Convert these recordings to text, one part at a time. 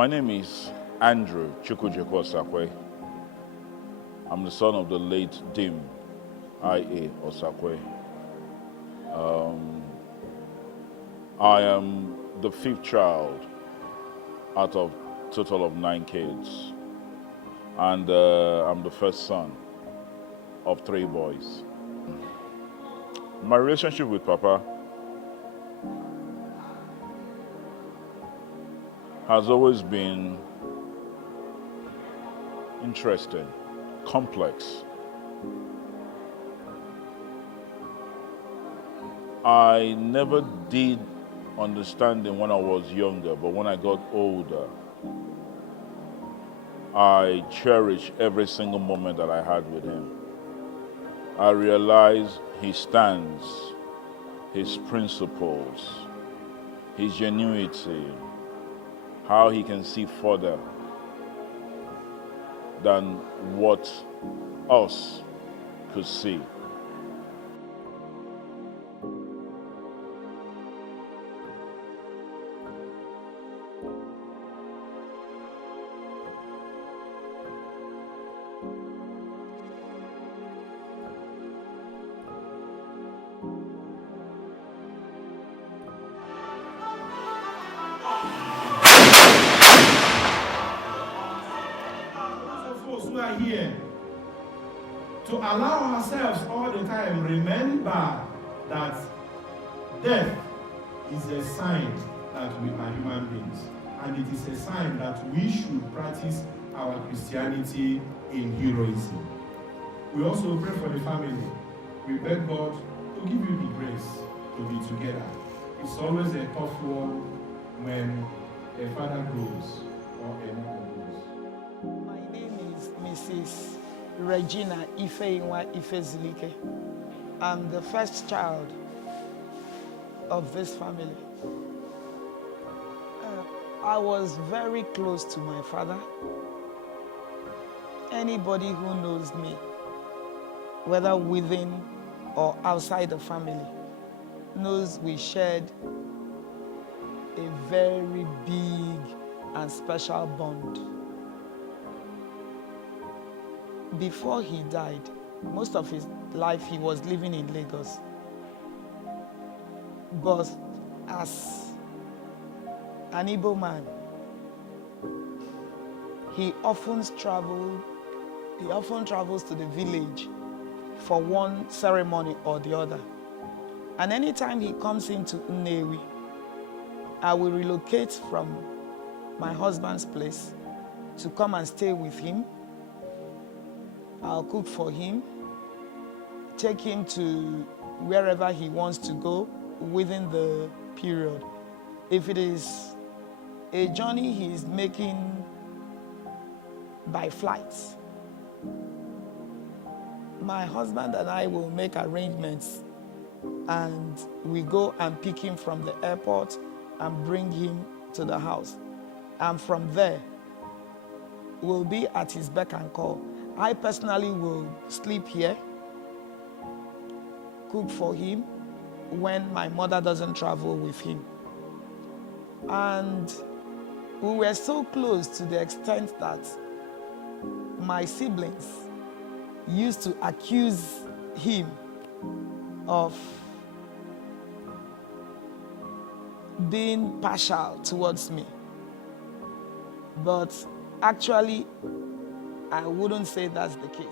My name is Andrew Chukwujekwu Osakwe. I'm the son of the late Dimkaluzo Osakwe. I am the fifth child out of a total of 9 kids. And I'm the first son of 3 boys. My relationship with Papa has always been interesting, complex. I never did understand him when I was younger, but when I got older, I cherish every single moment that I had with him. I realized his stance, his principles, his genuinity, how he can see further than what us could see. Here to allow ourselves all the time remember that death is a sign that we are human beings, and it is a sign that we should practice our Christianity in heroism. We also pray for the family. We beg God to give you the grace to be together. It's always a tough one when a father goes or a mother goes. My name is Mrs. Regina Ifeinwa Ifezilike. I'm the first child of this family. I was very close to my father. Anybody who knows me, whether within or outside the family, knows we shared a very big and special bond. Before he died, most of his life he was living in Lagos. But as an Igbo man, he often travels to the village for one ceremony or the other. And anytime he comes into Nnewi, I will relocate from my husband's place to come and stay with him. I'll cook for him, take him to wherever he wants to go within the period. If it is a journey he is making by flight, my husband and I will make arrangements and we go and pick him from the airport and bring him to the house. And from there, we'll be at his beck and call. I personally will sleep here, cook for him when my mother doesn't travel with him. And we were so close to the extent that my siblings used to accuse him of being partial towards me. But actually, I wouldn't say that's the case.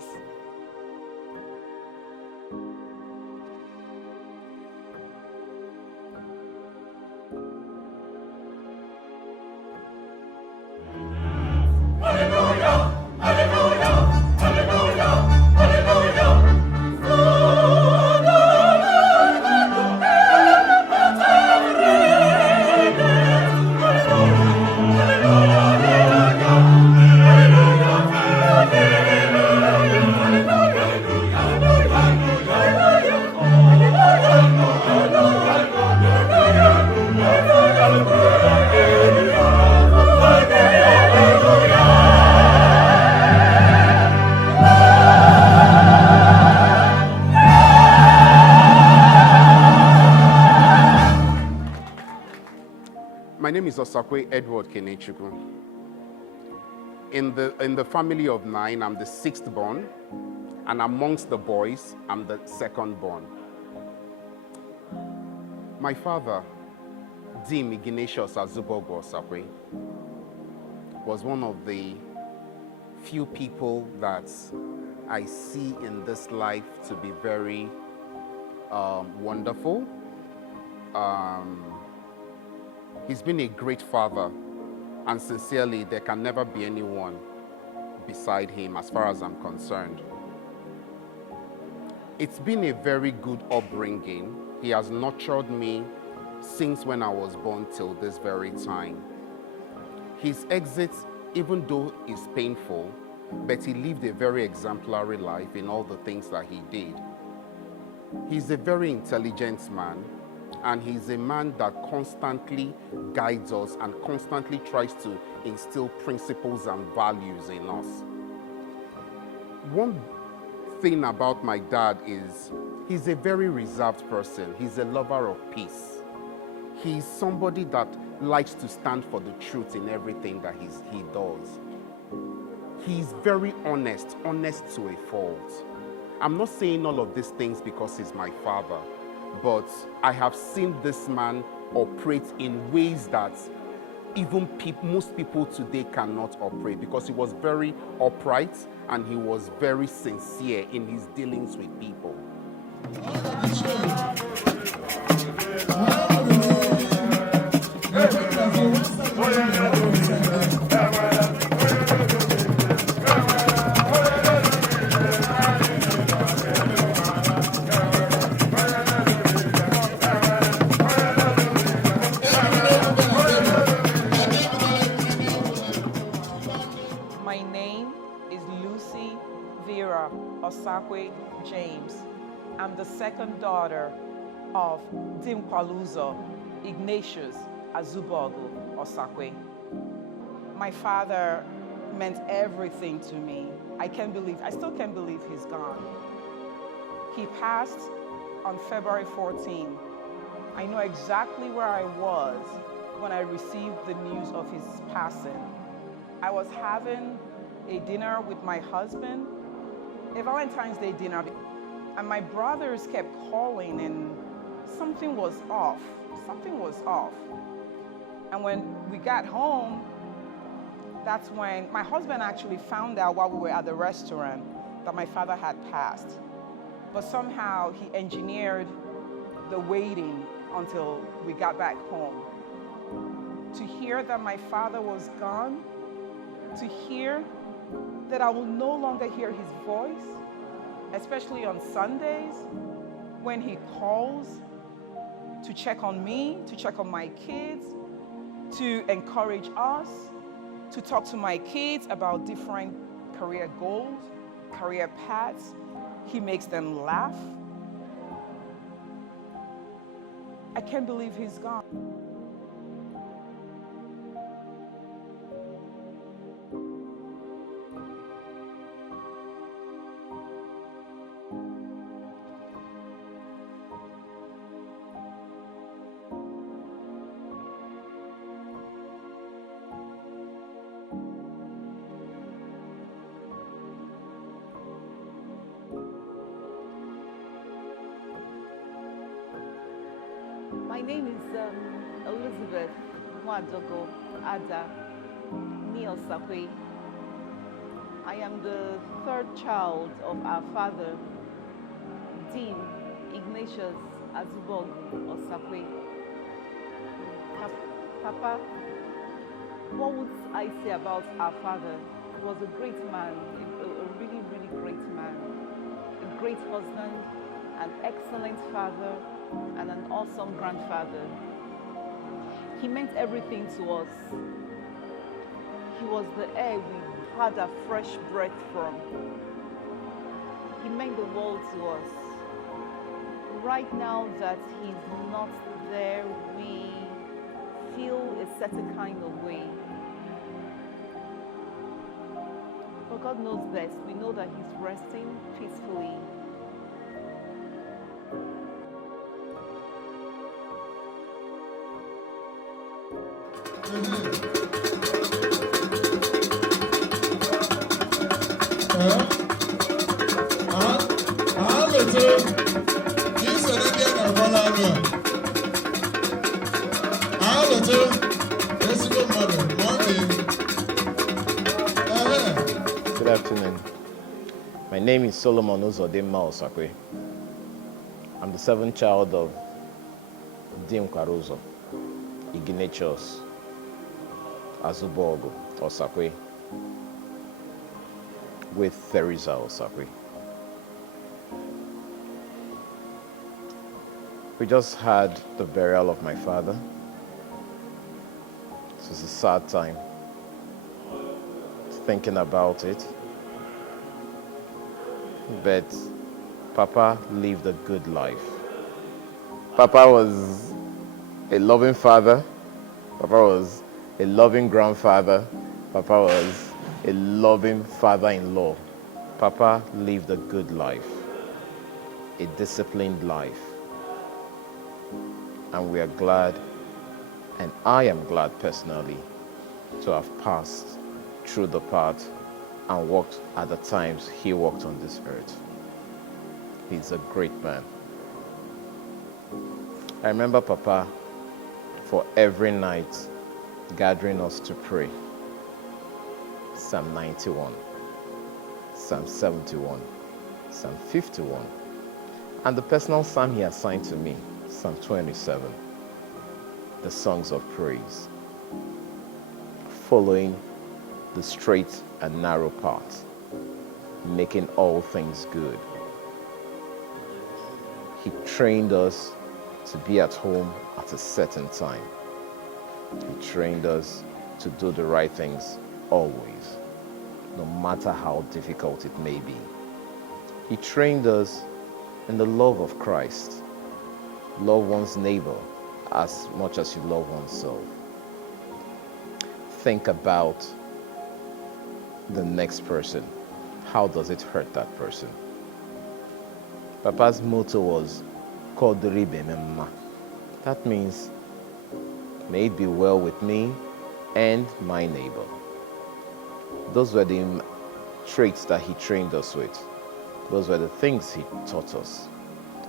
My name is Osakwe Edward Kenechukwu. In the family of 9, I'm the 6th born, and amongst the boys, I'm the 2nd born. My father, Ignatius Azubogu Osakwe, was one of the few people that I see in this life to be very wonderful. He's been a great father, and sincerely, there can never be anyone beside him as far as I'm concerned. It's been a very good upbringing. He has nurtured me since when I was born till this very time. His exit, even though is painful, but he lived a very exemplary life in all the things that he did. He's a very intelligent man, and he's a man that constantly guides us and constantly tries to instill principles and values in us. One thing about my dad is he's a very reserved person. He's a lover of peace. He's somebody that likes to stand for the truth in everything that he does. He's very honest to a fault. I'm not saying all of these things because he's my father, but I have seen this man operate in ways that even most people today cannot operate, because he was very upright and he was very sincere in his dealings with people. Osakwe James. I'm the 2nd daughter of Dimkaluzo Ignatius Azubogu Osakwe. My father meant everything to me. I still can't believe he's gone. He passed on February 14. I know exactly where I was when I received the news of his passing. I was having a dinner with my husband, a Valentine's Day dinner, and my brothers kept calling and something was off. And when we got home, that's when my husband actually found out while we were at the restaurant that my father had passed. But somehow he engineered the waiting until we got back home. To hear that my father was gone, to hear that I will no longer hear his voice, especially on Sundays when he calls to check on me, to check on my kids, to encourage us, to talk to my kids about different career goals, career paths. He makes them laugh. I can't believe he's gone. My name is Elizabeth Mwadogo Ada Osakwe. I am the 3rd child of our father, Dean Ignatius Azubogu Osakwe. Papa, what would I say about our father? He was a great man, a really, really great man, a great husband, an excellent father, and an awesome grandfather. He meant everything to us. He was the air we had a fresh breath from. He meant the world to us. Right now that he's not there, we feel a certain kind of way. But God knows best. We know that he's resting peacefully. Good afternoon. My name is Dimkaluzo Osakwe. I'm the seventh child of Dimkaluzo Ignatius Azubogu Osakwe with Teresa Osakwe. We just had the burial of my father. This is a sad time thinking about it. But Papa lived a good life. Papa was a loving father. Papa was a loving grandfather. Papa was a loving father-in-law. Papa lived a good life, a disciplined life. And we are glad, and I am glad personally, to have passed through the path and walked at the times he walked on this earth. He's a great man. I remember Papa for every night gathering us to pray. Psalm 91, Psalm 71, Psalm 51, and the personal psalm he assigned to me, Psalm 27, the songs of praise, following the straight and narrow path, making all things good. He trained us to be at home at a certain time. He trained us to do the right things always, no matter how difficult it may be. He trained us in the love of Christ. Love one's neighbor as much as you love oneself. Think about the next person. How does it hurt that person? Papa's motto was, Kodribe Memma. That means, may it be well with me and my neighbor. Those were the traits that he trained us with. Those were the things he taught us.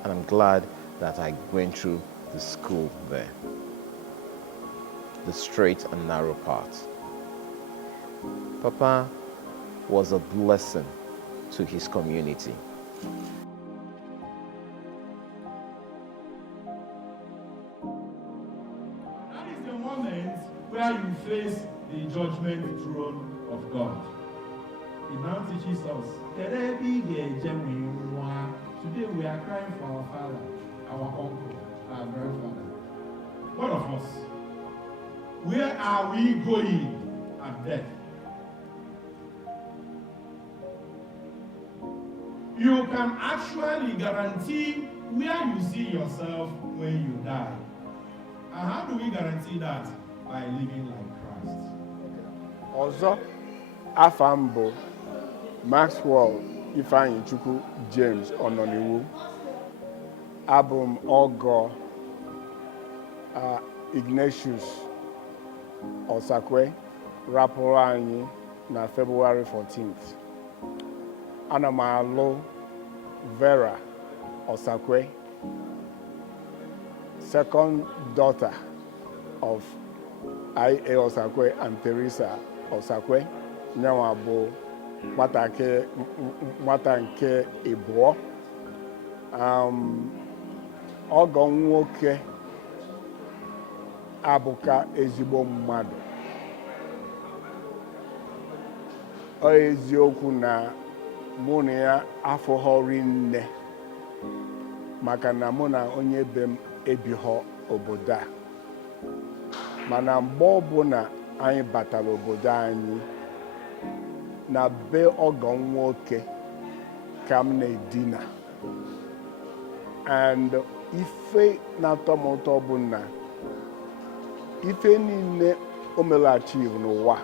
And I'm glad that I went through the school there. The straight and narrow path. Papa was a blessing to his community. That is the moment where you face the judgment throne of God. He now teaches us. Today we are crying for our father, our uncle, our grandfather. What of us? Where are we going at death? You can actually guarantee where you see yourself when you die. And how do we guarantee that? By living like Christ. Ọzọ, afa m bụ Maxwell Ifeanyichukwu James Ononiwu. Abụ m ọgọ Ignatius Osakwe rapụrụ anyị na February 14th. Ana m alụ Vera Osakwe, second daughter of I.A. Osakwe and Teresa Osakwe. Nyewa bụ nwata nke ịbụọ. Ọgọ nwoke abụka ezigbo mmadụ. Ọ eziokwu na mụ na ya afọghọrị nne maka na mụ na onye be m ebighọ obodo a. Mana mgbe ọbụla anyị batara obodo anyị na be ọgọ nwoke ka m na-edina. And ife na-atọ m ụtọ bụ na ife niile o mere achieve n'ụwa,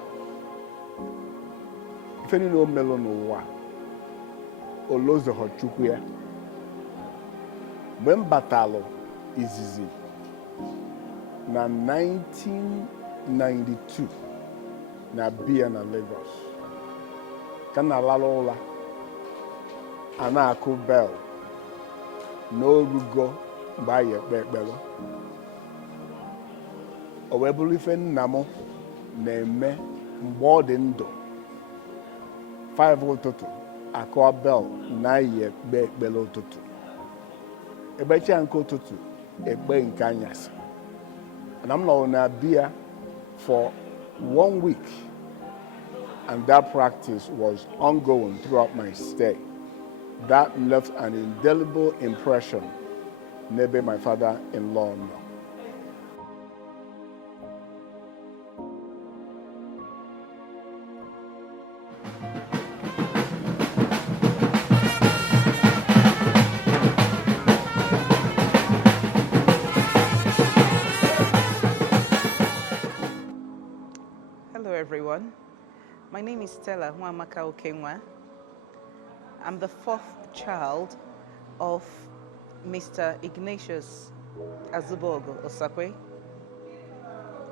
ife niile o mere n'ụwa olozoghọ Chukwu ya. Mgbe m batalụ izizi na 1992 na biya na Lagos ka m na-alalụ ụla a na-akụ bel n'orugo mgbe anyị ekpe ekpere. O wee bụrụ ife nna m na-eme mgbe ọ dị ndụ 5 ụtụtụ akụọ bel na anyị ekpe ekpere ụtụtụ. Ekpechaa nke ụtụtụ ekpe nke anyasị. And I'm not na bia for 1 week, and that practice was ongoing throughout my stay. That left an indelible impression, maybe my father-in-law. Hello everyone, my name is Stella Nwamaka Okenwa. I'm the 4th child of Mr. Ignatius Azubogu Osakwe.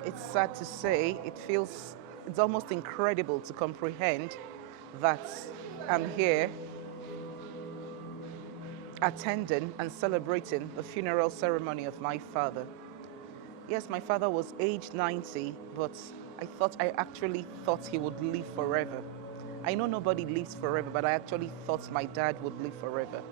It's sad to say, it's almost incredible to comprehend that I'm here attending and celebrating the funeral ceremony of my father. Yes, my father was aged 90, but I actually thought he would live forever. I know nobody lives forever, but I actually thought my dad would live forever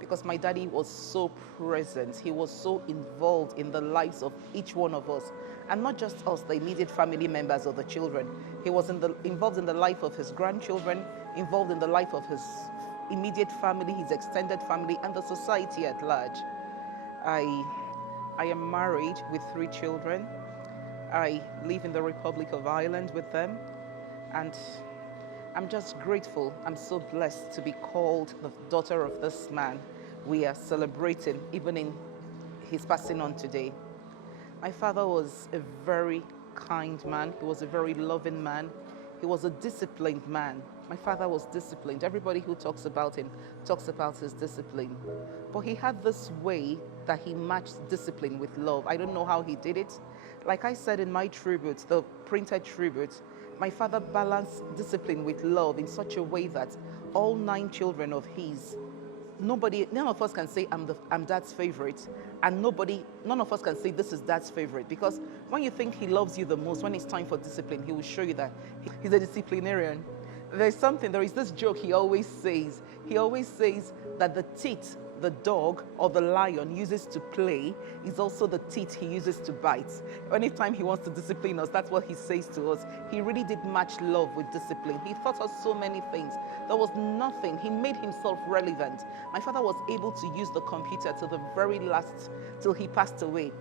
because my daddy was so present. He was so involved in the lives of each one of us, and not just us, the immediate family members of the children. He was involved in the life of his grandchildren, involved in the life of his immediate family, his extended family, and the society at large. I am married with 3 children. I live in the Republic of Ireland with them, and I'm just grateful. I'm so blessed to be called the daughter of this man we are celebrating, even in his passing on today. My father was a very kind man. He was a very loving man. He was a disciplined man. My father was disciplined. Everybody who talks about him talks about his discipline. But he had this way that he matched discipline with love. I don't know how he did it. Like I said in my tribute, the printed tribute, my father balanced discipline with love in such a way that all 9 children of his, none of us can say I'm dad's favorite, and none of us can say this is dad's favorite, because when you think he loves you the most, when it's time for discipline, he will show you that he's a disciplinarian. There is this joke he always says. He always says that the teeth the dog or the lion uses to play is also the teeth he uses to bite. Anytime he wants to discipline us, that's what he says to us. He really did match love with discipline. He taught us so many things. There was nothing. He made himself relevant. My father was able to use the computer till the very last, till he passed away.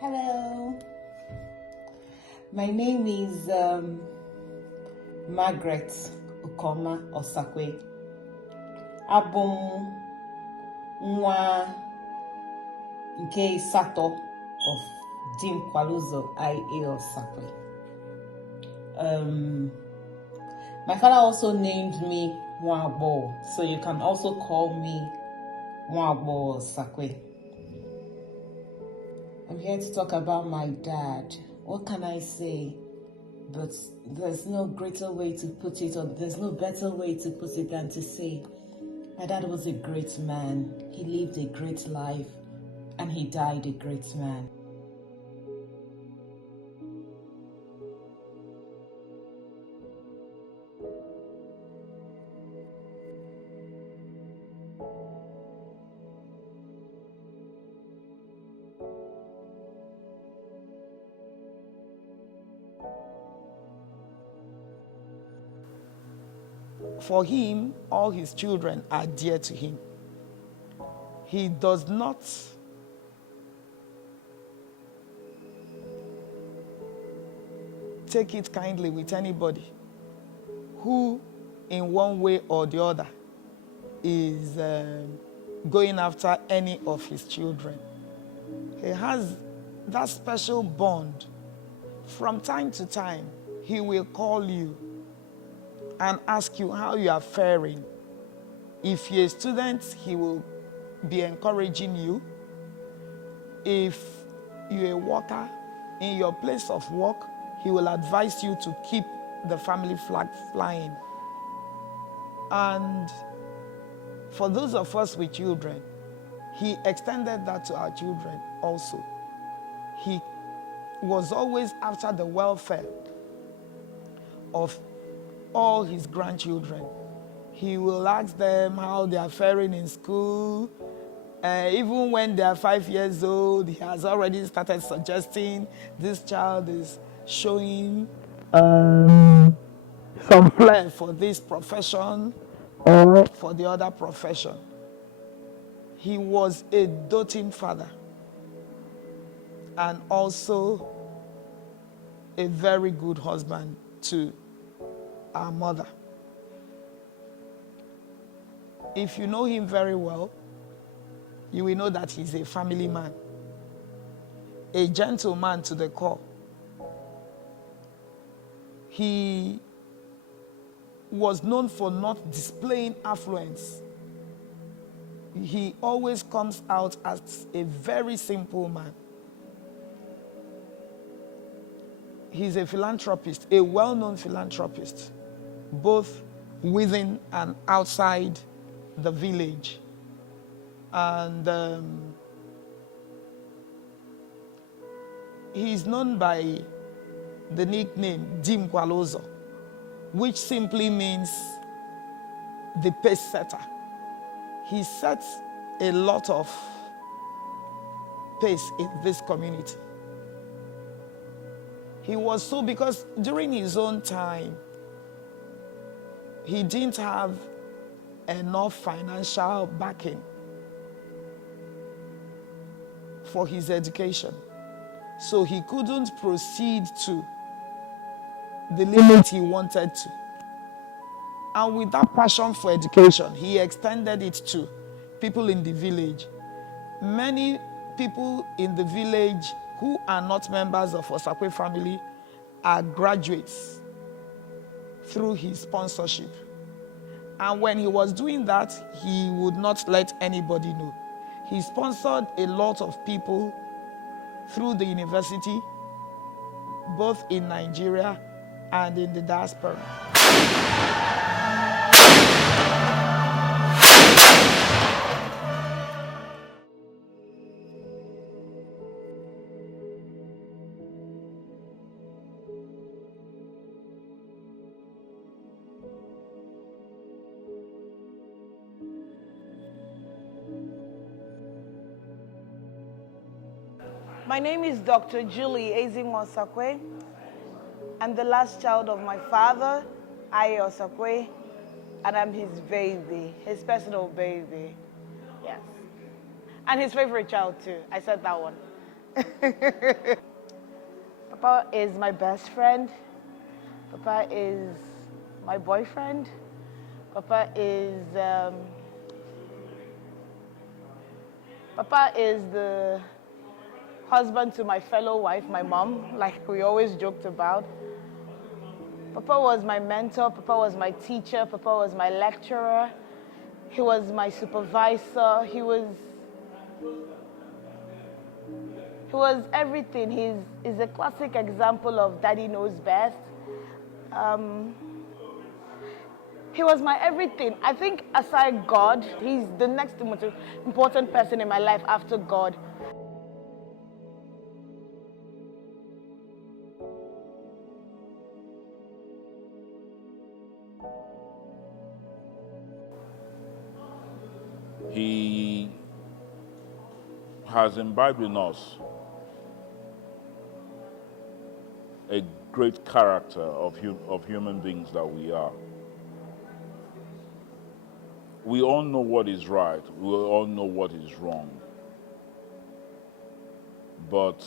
Hello, my name is Margaret Ukoma Osakwe. Abum nwa nke Sato of Dimkaluzo Ignatius Azubogu Osakwe. My father also named me Nwagbo, so you can also call me Nwagbo Osakwe. I'm here to talk about my dad. What can I say? But there's no greater way to put it, or there's no better way to put it than to say, my dad was a great man. He lived a great life, and he died a great man. For him, all his children are dear to him. He does not take it kindly with anybody who, in one way or the other, is going after any of his children. He has that special bond. From time to time, he will call you and ask you how you are faring. If you're a student, he will be encouraging you. If you're a worker in your place of work, he will advise you to keep the family flag flying. And for those of us with children, he extended that to our children also. He was always after the welfare of all his grandchildren. He will ask them how they are faring in school. Even when they are 5 years old, he has already started suggesting this child is showing some flair for this profession or for the other profession. He was a doting father and also a very good husband to our mother. If you know him very well, you will know that he's a family man, a gentleman to the core. He was known for not displaying affluence. He always comes out as a very simple man. He's a philanthropist, a well-known philanthropist, both within and outside the village. And he's known by the nickname Dimkaluzo, which simply means the pace setter. He sets a lot of pace in this community. He was so, because during his own time, he didn't have enough financial backing for his education. So he couldn't proceed to the limit he wanted to. And with that passion for education, he extended it to people in the village. Many people in the village who are not members of Osakwe family are graduates through his sponsorship. And when he was doing that, he would not let anybody know. He sponsored a lot of people through the university, both in Nigeria and in the diaspora. My name is Dr. Julie Osakwe. I'm the last child of my father, Osakwe, and I'm his baby, his personal baby. Yes. And his favorite child too. I said that one. Papa is my best friend. Papa is my boyfriend. Papa is the husband to my fellow wife, my mom, like we always joked about. Papa was my mentor, Papa was my teacher, Papa was my lecturer. He was my supervisor. He was everything. He's a classic example of daddy knows best. He was my everything. I think aside God, he's the next most important person in my life after God. He has imbibed in us a great character of human beings that we are. We all know what is right. We all know what is wrong. But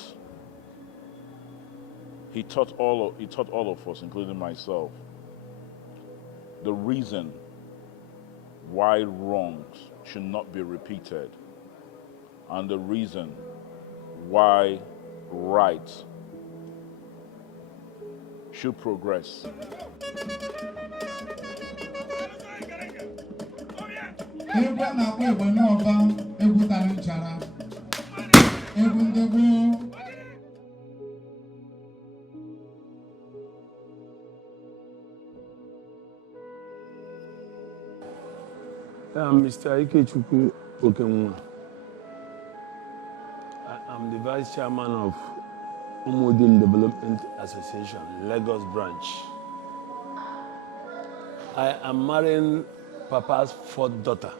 he taught all of us, including myself, the reason why wrongs should not be repeated, and the reason why right should progress. I'm Mr. Ikechukwu Okenwa. I'm the Vice Chairman of MOO Development Association, Lagos branch. I am marrying Papa's fourth daughter,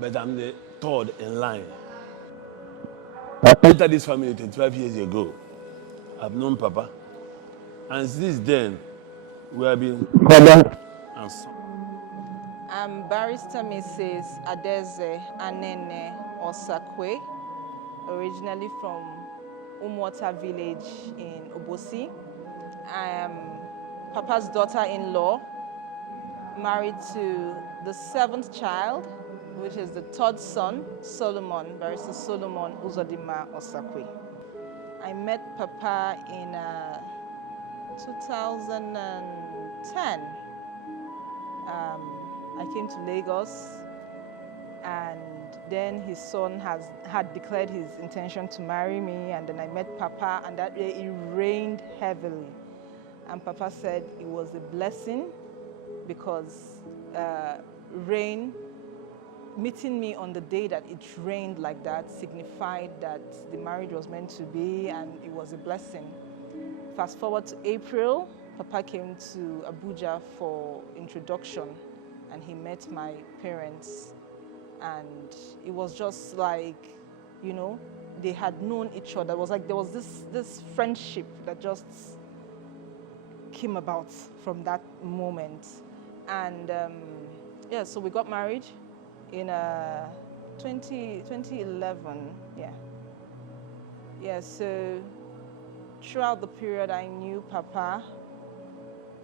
but I'm the third in line. I entered this family 25 years ago. I've known Papa, and since then, we have been father and son. I'm Barrister Mrs. Adeze Anene Osakwe, originally from Umwota village in Obosi. I am Papa's daughter-in-law, married to the seventh child, which is the third son, Solomon, Barrister Solomon Uzodima Osakwe. I met Papa in 2010. I came to Lagos, and then his son had declared his intention to marry me, and then I met Papa, and that day it rained heavily. And Papa said it was a blessing because meeting me on the day that it rained like that signified that the marriage was meant to be, and it was a blessing. Fast forward to April, Papa came to Abuja for introduction, and he met my parents, and it was just like, you know, they had known each other. It was like there was this friendship that just came about from that moment. And yeah, so we got married in 2011, yeah, so throughout the period I knew Papa.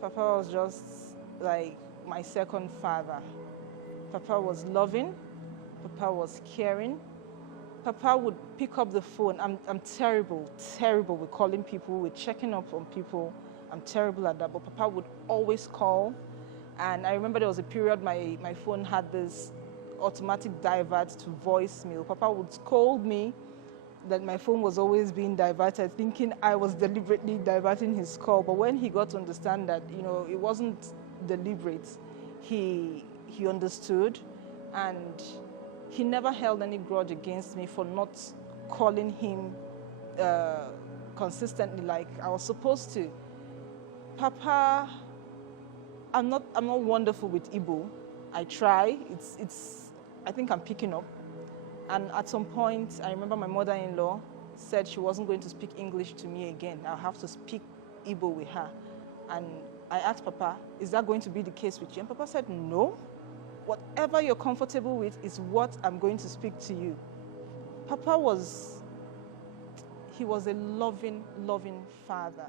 Papa was just like my second father. Papa was loving. Papa was caring. Papa would pick up the phone. I'm terrible with calling people, with checking up on people. I'm terrible at that, but Papa would always call. And I remember there was a period my phone had this automatic divert to voicemail. Papa would scold me that my phone was always being diverted, thinking I was deliberately diverting his call. But when he got to understand that, you know, it wasn't deliberate, he understood, and he never held any grudge against me for not calling him consistently like I was supposed to. Papa, I'm not wonderful with Igbo. I try. I think I'm picking up. And at some point, I remember my mother-in-law said she wasn't going to speak English to me again. I'll have to speak Igbo with her. And I asked Papa, is that going to be the case with you? And Papa said, no. Whatever you're comfortable with is what I'm going to speak to you. Papa was a loving, loving father.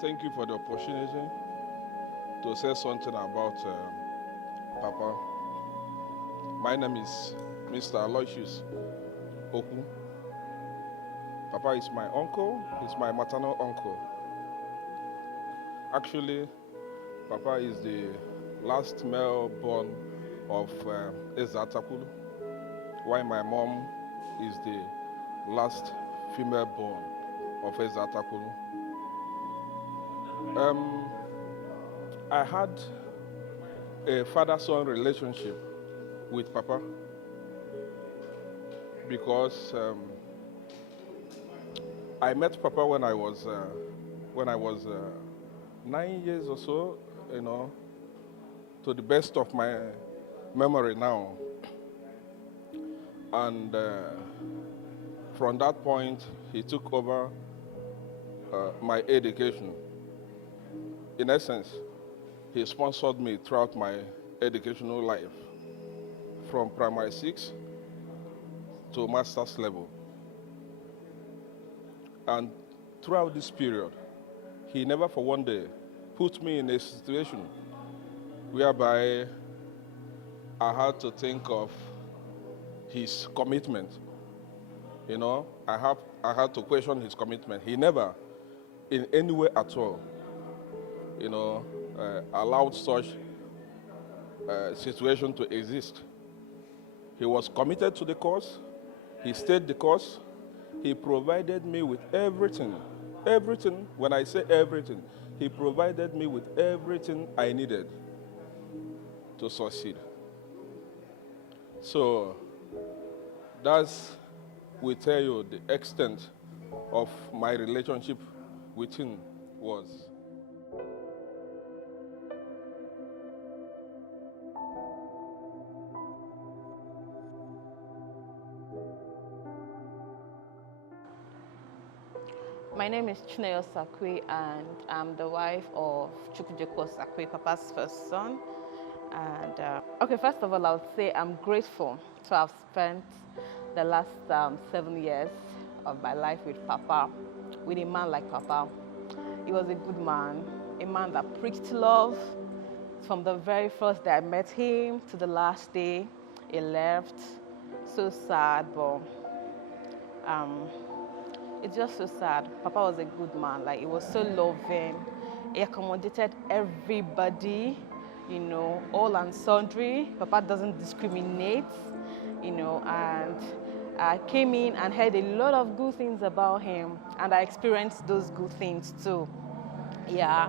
Thank you for the opportunity to say something about Papa. My name is Mr. Aloysius Oku. Papa is my uncle. He's my maternal uncle. Actually, Papa is the last male born of Ezatakulu, while my mom is the last female born of Ezatakulu. I had a father-son relationship with Papa because I met Papa when I was 9 years or so, you know, to the best of my memory now. And from that point, he took over my education. In essence, he sponsored me throughout my educational life, from primary 6 to master's level. And throughout this period, he never for one day put me in a situation whereby I had to think of his commitment. You know, I had to question his commitment. He never, in any way at all, you know, allowed such situation to exist. He was committed to the cause. He stayed the course. He provided me with everything. Everything, when I say everything, he provided me with everything I needed to succeed. So that's, will tell you the extent of my relationship with him was. My name is Nnewi Osakwe, and I'm the wife of Osakwe, Papa's first son. And okay, first of all, I would say I'm grateful to have spent the last 7 years of my life with Papa, with a man like Papa. He was a good man, a man that preached love. From the very first day I met him to the last day he left. So sad, but it's just so sad. Papa was a good man. Like, he was so loving. He accommodated everybody, you know, all and sundry. Papa doesn't discriminate, you know, and I came in and heard a lot of good things about him, and I experienced those good things too. Yeah,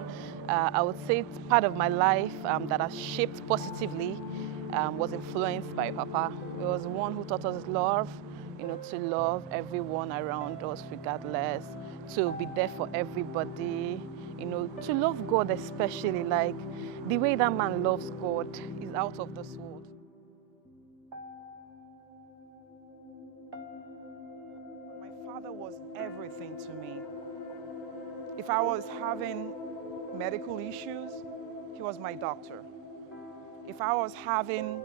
I would say it's part of my life that has shaped positively was influenced by Papa. He was the one who taught us love, you know, to love everyone around us regardless, to be there for everybody, you know, to love God especially. Like, the way that man loves God is out of this world. My father was everything to me. If I was having medical issues, he was my doctor. If I was having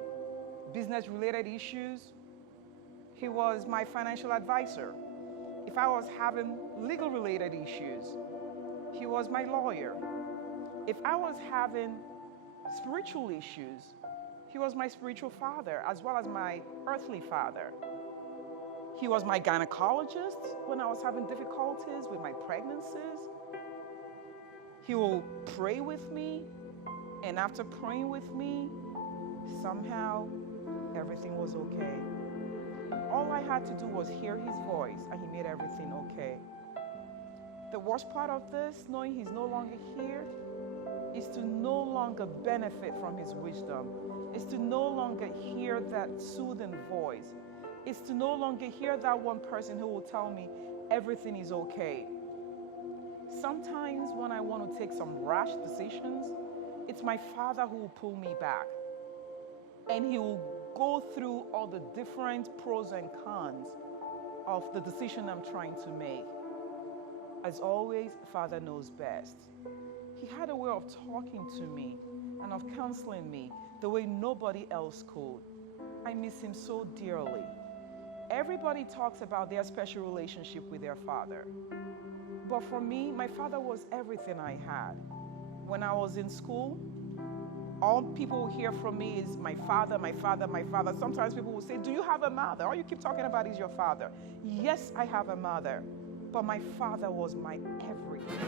business-related issues, he was my financial advisor. If I was having legal-related issues, he was my lawyer. If I was having spiritual issues, he was my spiritual father as well as my earthly father. He was my gynecologist when I was having difficulties with my pregnancies. He will pray with me, and after praying with me, somehow everything was okay. All I had to do was hear his voice, and he made everything okay. The worst part of this, knowing he's no longer here, is to no longer benefit from his wisdom, is to no longer hear that soothing voice, is to no longer hear that one person who will tell me everything is okay. Sometimes when I want to take some rash decisions, it's my father who will pull me back. And he will go through all the different pros and cons of the decision I'm trying to make. As always, Father knows best. He had a way of talking to me and of counseling me the way nobody else could. I miss him so dearly. Everybody talks about their special relationship with their father. But for me, my father was everything I had. When I was in school, all people will hear from me is my father, my father, my father. Sometimes people will say, do you have a mother? All you keep talking about is your father. Yes, I have a mother, but my father was my everything.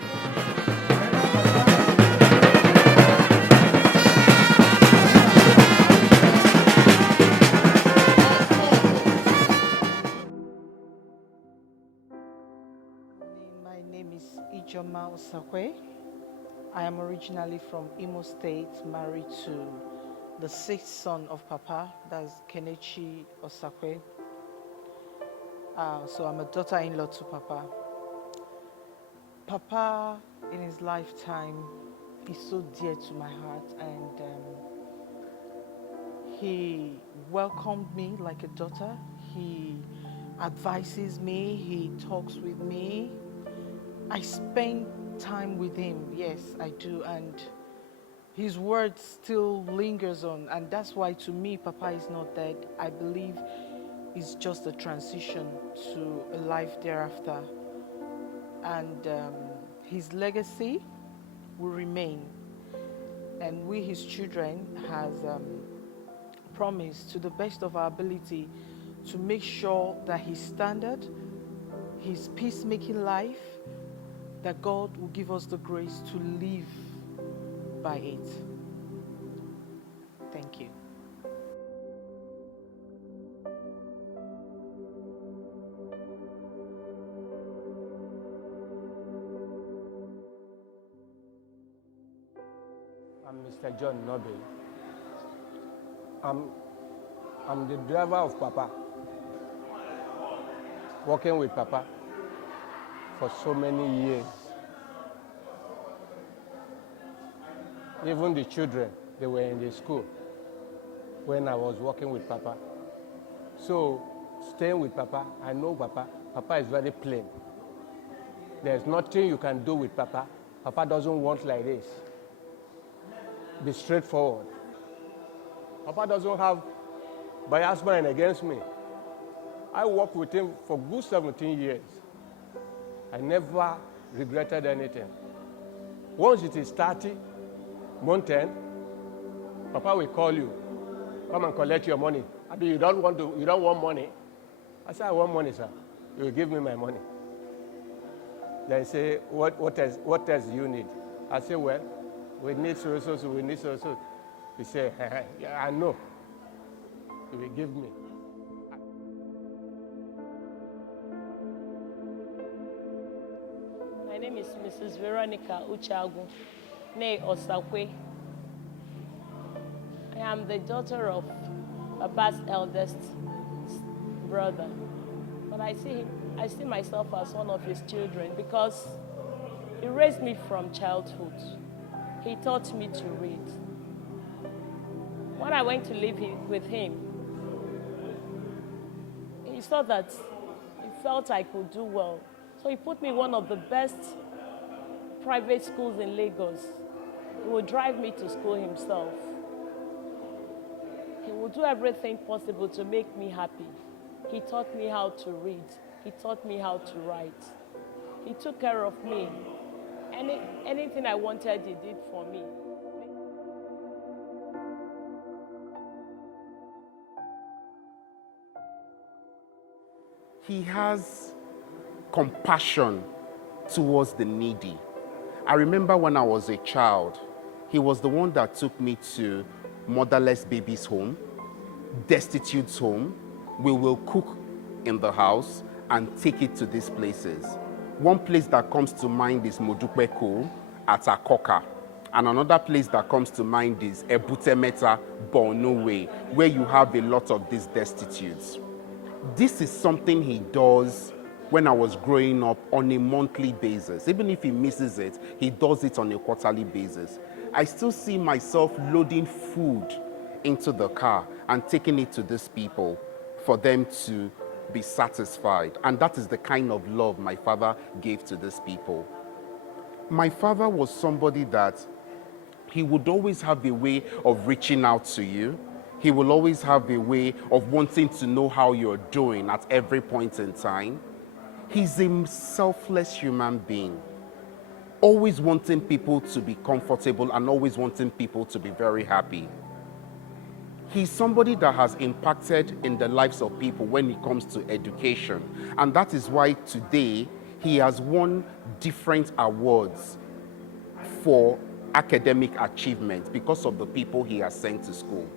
My name is Osakwe. I am originally from Imo State, married to the sixth son of Papa, that's Ignatius Osakwe. So I'm a daughter-in-law to Papa. Papa, in his lifetime, is so dear to my heart, and He welcomed me like a daughter. He advises me. He talks with me. I spend time with him. Yes, I do. And his word still lingers on. And that's why, to me, Papa is not dead. I believe it's just a transition to a life thereafter. And his legacy will remain. And we, his children, has promised to the best of our ability to make sure that his standard, his peacemaking life, that God will give us the grace to live by it. Thank you. I'm Mr. John Noble. I'm the driver of Papa, working with Papa for so many years. Even the children, they were in the school when I was working with Papa. So, staying with Papa, I know Papa. Papa is very plain. There's nothing you can do with Papa. Papa doesn't want like this. Be straightforward. Papa doesn't have bias mind against me. I worked with him for good 17 years. I never regretted anything. Once it is 30, month end, Papa will call you. Come and collect your money. I mean, you don't want money? I say, I want money, sir. You will give me my money. They say, what else do you need? I say, well, we need so. He say, yeah, I know. He will give me. My name is Mrs. Veronica Uchagu, née Osakwe. I am the daughter of Papa's eldest brother. But I see myself as one of his children because he raised me from childhood. He taught me to read. When I went to live with him, he saw that he felt I could do well. So he put me in one of the best private schools in Lagos. He would drive me to school himself. He would do everything possible to make me happy. He taught me how to read. He taught me how to write. He took care of me. Anything I wanted, he did for me. He has compassion towards the needy. I remember when I was a child, he was the one that took me to motherless babies' home, destitute's home. We will cook in the house and take it to these places. One place that comes to mind is Modupeko at Akoka. And another place that comes to mind is Ebutemeta, Borno Way, where you have a lot of these destitutes. This is something he does when I was growing up on a monthly basis. Even if he misses it, he does it on a quarterly basis. I still see myself loading food into the car and taking it to these people for them to be satisfied. And that is the kind of love my father gave to these people. My father was somebody that he would always have a way of reaching out to you. He will always have a way of wanting to know how you're doing at every point in time. He's a selfless human being, always wanting people to be comfortable and always wanting people to be very happy. He's somebody that has impacted in the lives of people when it comes to education. And that is why today he has won different awards for academic achievement because of the people he has sent to school.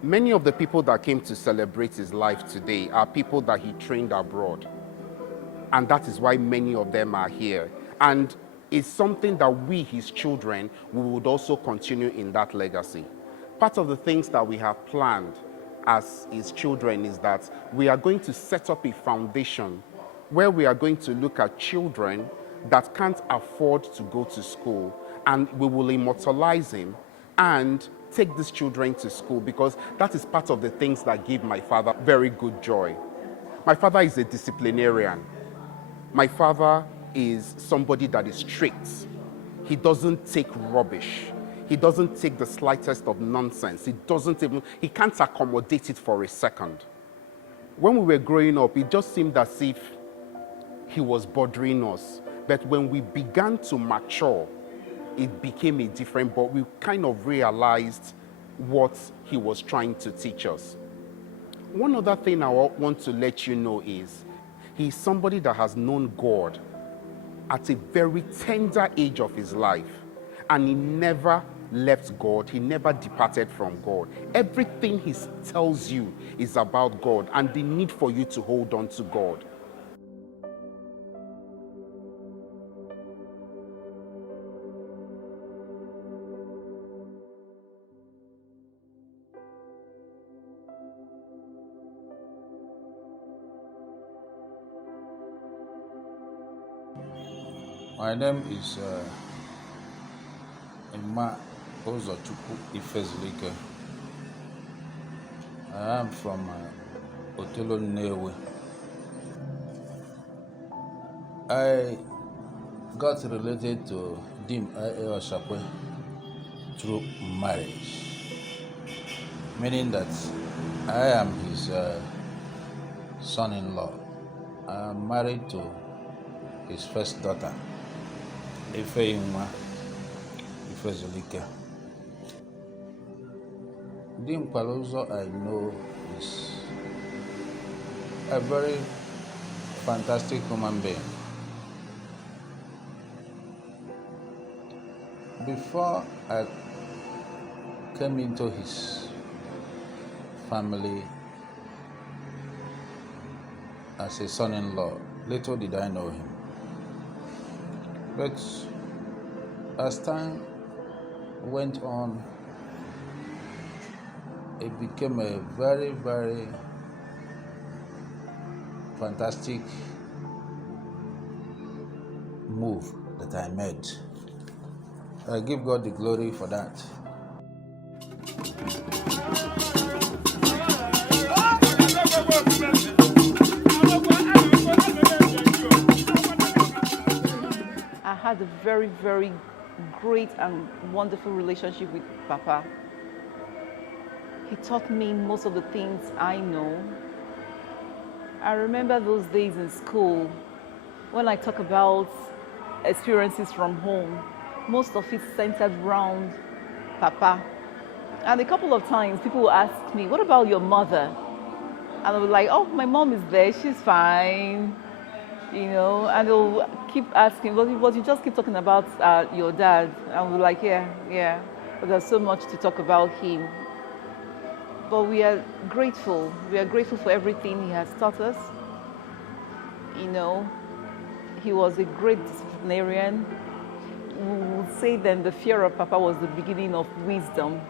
Many of the people that came to celebrate his life today are people that he trained abroad. And that is why many of them are here. And it's something that we, his children, we would also continue in that legacy. Part of the things that we have planned as his children is that we are going to set up a foundation where we are going to look at children that can't afford to go to school, and we will immortalize him and take these children to school, because that is part of the things that give my father very good joy. My father is a disciplinarian. My father is somebody that is strict. He doesn't take rubbish. He doesn't take the slightest of nonsense. He can't accommodate it for a second. When we were growing up, it just seemed as if he was bothering us. But when we began to mature, it became a different, but we kind of realized what he was trying to teach us. One other thing I want to let you know is he's somebody that has known God at a very tender age of his life, and he never left God. He never departed from God. Everything he tells you is about God and the need for you to hold on to God. My name is Dimkaluzo Ignatius Azubogu. I am from Nnewi. I got related to Dimkaluzo Osakwe through marriage, meaning that I am his son-in-law. I am married to his first daughter, Ignatius Azubogu. Dimkaluzo, I know, is a very fantastic human being. Before I came into his family as a son-in-law, little did I know him. But as time went on, it became a very, very fantastic move that I made. I give God the glory for that. I had a very, very great and wonderful relationship with Papa. He taught me most of the things I know. I remember those days in school when I talk about experiences from home. Most of it centered around Papa. And a couple of times people will ask me, what about your mother? And I was like, oh, my mom is there, she's fine. You know, and they'll keep asking, but you just keep talking about your dad. And we're like, yeah, but there's so much to talk about him. But we are grateful. We are grateful for everything he has taught us. You know, he was a great disciplinarian. We would say then the fear of Papa was the beginning of wisdom.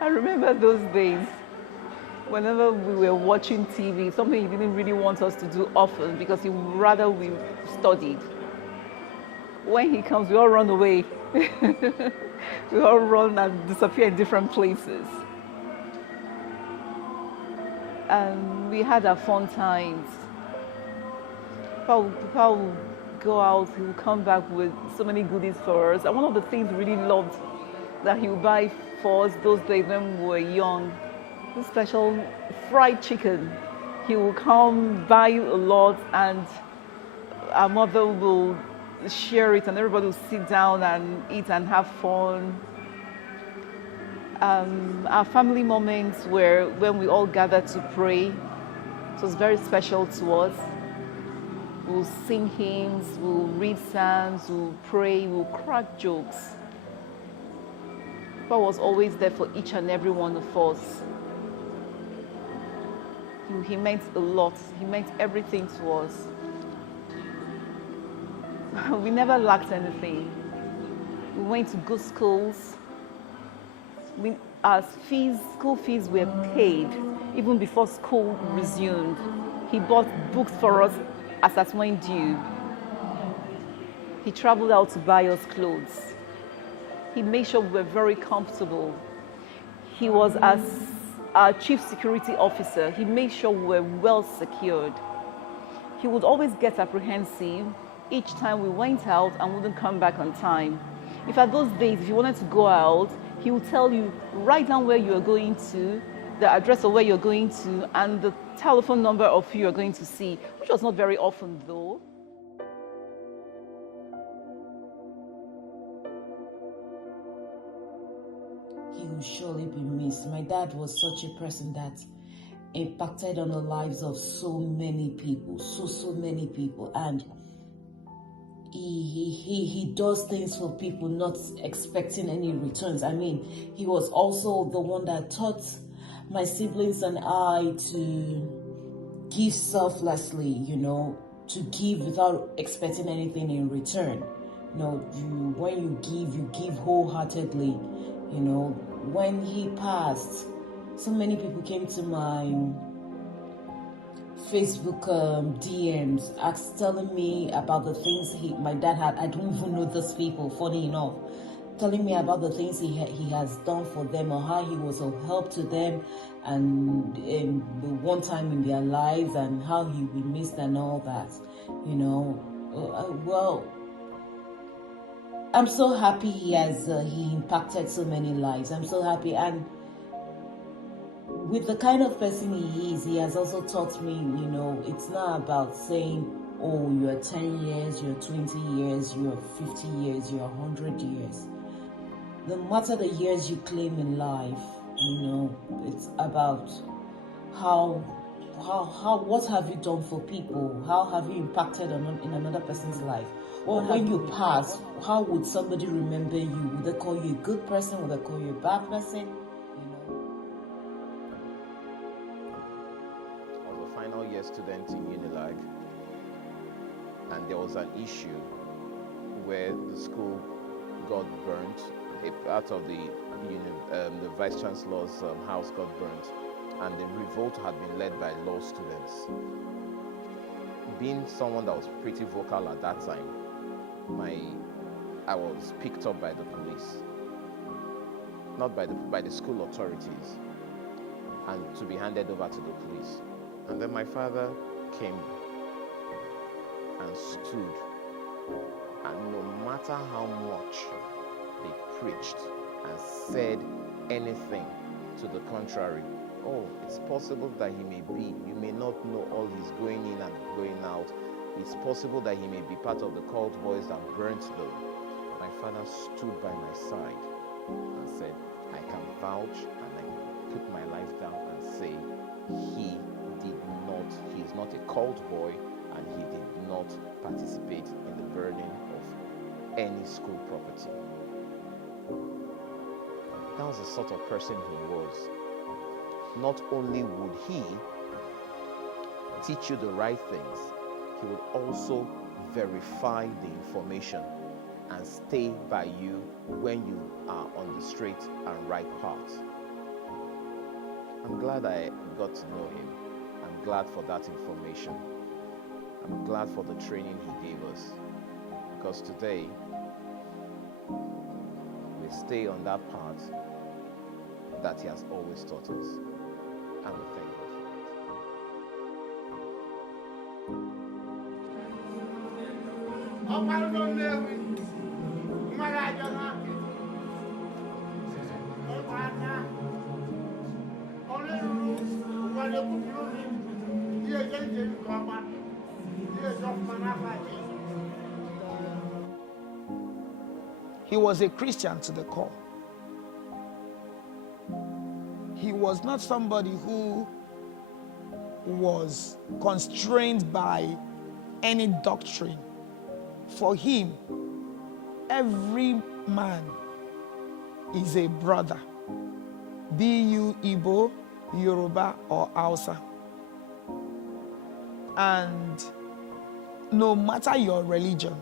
I remember those days. Whenever we were watching TV, something he didn't really want us to do often because he would rather we studied. When he comes, we all run away. We all run and disappear in different places. And we had our fun times. Papa would go out, he would come back with so many goodies for us. And one of the things we really loved that he would buy for us those days when we were young, this special fried chicken. He will come buy a lot and our mother will share it and everybody will sit down and eat and have fun. Our family moments were when we all gathered to pray. It was very special to us. We'll sing hymns, we'll read psalms, we'll pray, we'll crack jokes. Papa was always there for each and every one of us. He meant a lot. He meant everything to us. We never lacked anything. We went to good schools. Our school fees were paid even before school resumed. He bought books for us as at when due. He traveled out to buy us clothes. He made sure we were very comfortable. He was as our chief security officer. He made sure we were well secured. He would always get apprehensive each time we went out and wouldn't come back on time. If at those days, if you wanted to go out, he would tell you, write down where you're going to, the address of where you're going to, and the telephone number of who you're going to see, which was not very often though. He will surely be missed. My dad was such a person that impacted on the lives of so many people, so many people, and he does things for people not expecting any returns. I mean, he was also the one that taught my siblings and I to give selflessly, you know, to give without expecting anything in return. You know, when you give wholeheartedly. You know, when he passed, so many people came to my Facebook DMs, telling me about the things my dad had. I don't even know those people, funny enough, telling me about the things he has done for them, or how he was of help to them, and the one time in their lives, and how he will be missed and all that. You know, well, I'm so happy he impacted so many lives. I'm so happy, and with the kind of person he is, he has also taught me, you know, it's not about saying, oh, you're 10 years, you're 20 years, you're 50 years, you're 100 years. No matter the years you claim in life, you know, it's about what have you done for people? How have you impacted in another person's life? Or when you pass, how would somebody remember you? Would they call you a good person? Would they call you a bad person? I was a final year student in Unilag, and there was an issue where the school got burnt. A part of the vice chancellor's house got burnt, and the revolt had been led by law students. Being someone that was pretty vocal at that time, I was picked up by the police, not by the school authorities, and to be handed over to the police. And then my father came and stood, and no matter how much they preached and said anything to the contrary, oh, it's possible that he may be, you may not know all his going in and going out. It's possible that he may be part of the cult boys that burnt them. My father stood by my side and said, I can vouch and I put my life down and say, he is not a cult boy, and he did not participate in the burning of any school property. That was the sort of person he was. Not only would he teach you the right things, he would also verify the information and stay by you when you are on the straight and right path. I'm glad I got to know him. I'm glad for that information. I'm glad for the training he gave us, because today we stay on that path that he has always taught us, and we thank God for He was a Christian to the core. He was not somebody who was constrained by any doctrine. For him, every man is a brother, be you Igbo, Yoruba, or Hausa. And no matter your religion,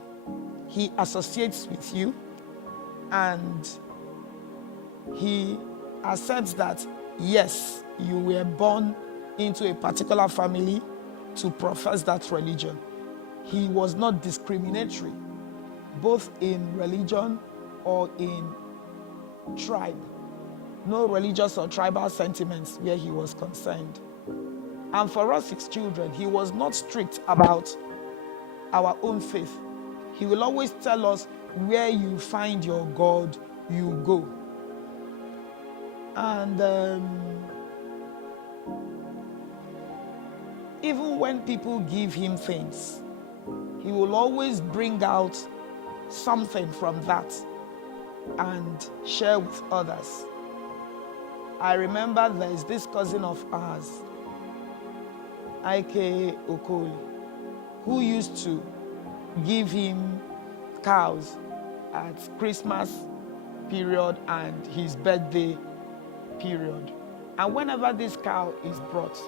he associates with you, and he asserts that, yes, you were born into a particular family to profess that religion. He was not discriminatory, both in religion or in tribe, no religious or tribal sentiments where he was concerned. And for us, his children, he was not strict about our own faith. He will always tell us, where you find your God, you go. And even when people give him things, he will always bring out something from that and share with others. I remember there's this cousin of ours, Ike Okoli, who used to give him cows at Christmas period and his birthday period. And whenever this cow is brought,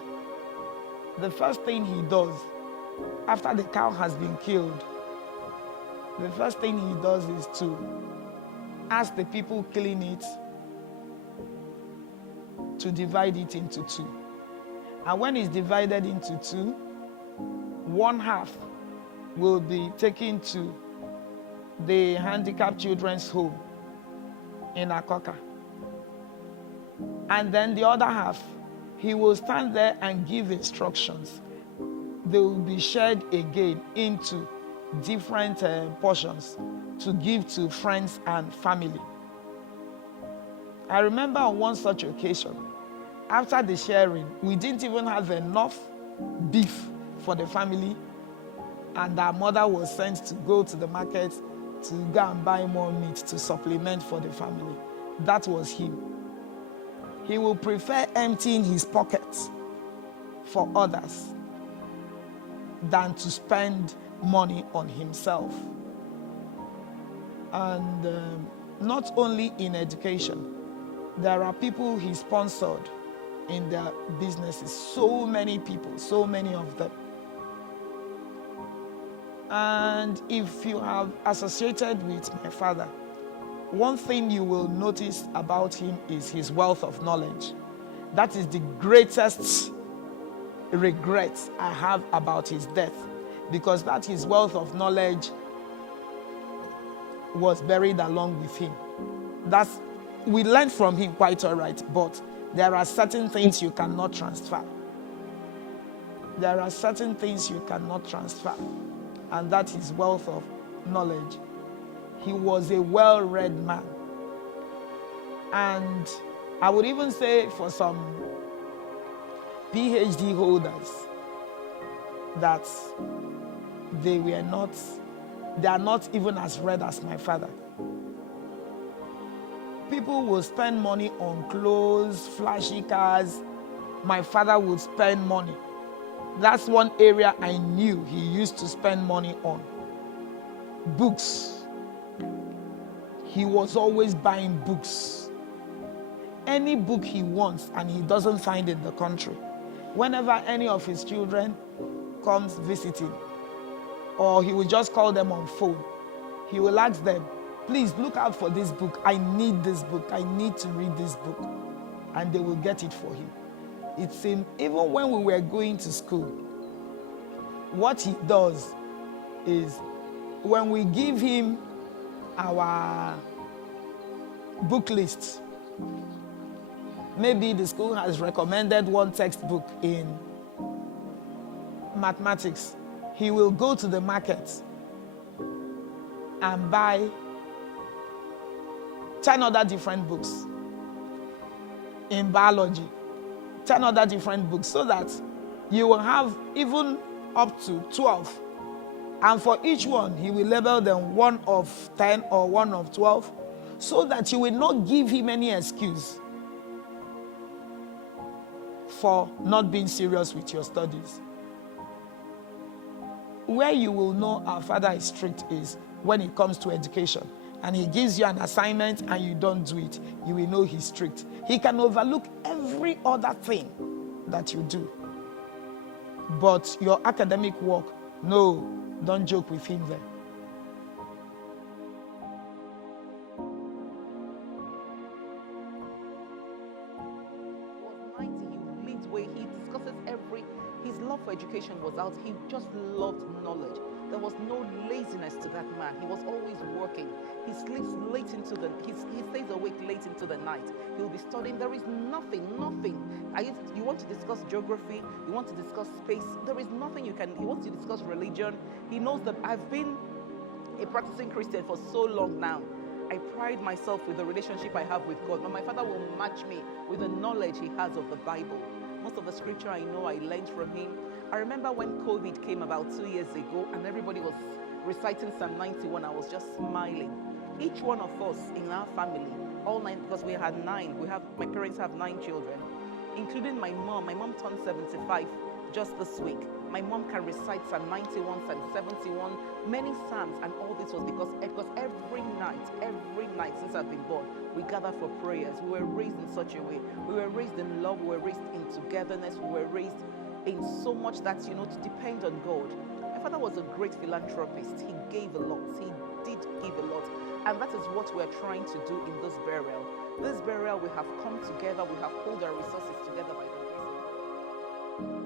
the first thing he does, after the cow has been killed, the first thing he does is to ask the people killing it to divide it into two. And when it's divided into two, one half will be taken to the handicapped children's home in Akoka. And then the other half, he will stand there and give instructions. They will be shared again into different portions to give to friends and family. I remember on one such occasion, after the sharing, we didn't even have enough beef for the family, and our mother was sent to go to the market to go and buy more meat to supplement for the family. That was him. He will prefer emptying his pockets for others than to spend money on himself. And not only in education, there are people he sponsored in their businesses. So many people, so many of them. And if you have associated with my father, one thing you will notice about him is his wealth of knowledge. That is the greatest regret I have about his death, because that his wealth of knowledge was buried along with him. We learned from him quite all right, but there are certain things you cannot transfer. There are certain things you cannot transfer, and that is wealth of knowledge. He was a well-read man. And I would even say for some PhD holders that they are not even as read as my father. People will spend money on clothes, flashy cars. My father would spend money. That's one area I knew he used to spend money on. Books. He was always buying books. Any book he wants and he doesn't find in the country. Whenever any of his children comes visiting, or he will just call them on phone, he will ask them, please look out for this book. I need this book. I need to read this book. And they will get it for him. It seemed, even when we were going to school, what he does is when we give him our book list, maybe the school has recommended one textbook in mathematics, he will go to the market and buy 10 other different books. In biology, 10 other different books, so that you will have even up to 12. And for each one, he will label them 1 of 10 or 1 of 12, so that you will not give him any excuse for not being serious with your studies. Where you will know our father is strict is when it comes to education, and he gives you an assignment and you don't do it, you will know he's strict. He can overlook every other thing that you do. But your academic work, no, don't joke with him there. Midway, he discusses His love for education was out. He just loved knowledge. There was no laziness to that man. He was always working. He sleeps late into the, he stays awake late into the night. He'll be studying. There is nothing. You want to discuss geography, you want to discuss space, there is nothing you can, he wants to discuss religion. He knows that I've been a practicing Christian for so long now. I pride myself with the relationship I have with God, but my father will match me with the knowledge he has of the Bible. Most of the scripture I know, I learned from him. I remember when COVID came about 2 years ago and everybody was reciting Psalm 91, I was just smiling. Each one of us in our family, all 9, because we had 9, my parents have 9 children, including my mom. My mom turned 75 just this week. My mom can recite Psalm 91, Psalm 71, many psalms, and all this was because every night since I've been born, we gather for prayers. We were raised in such a way. We were raised in love, we were raised in togetherness, we were raised in so much that, to depend on God. My father was a great philanthropist. He gave a lot. He did give a lot. And that is what we're trying to do in this burial. This burial, we have come together, we have pulled our resources together by the grace of God.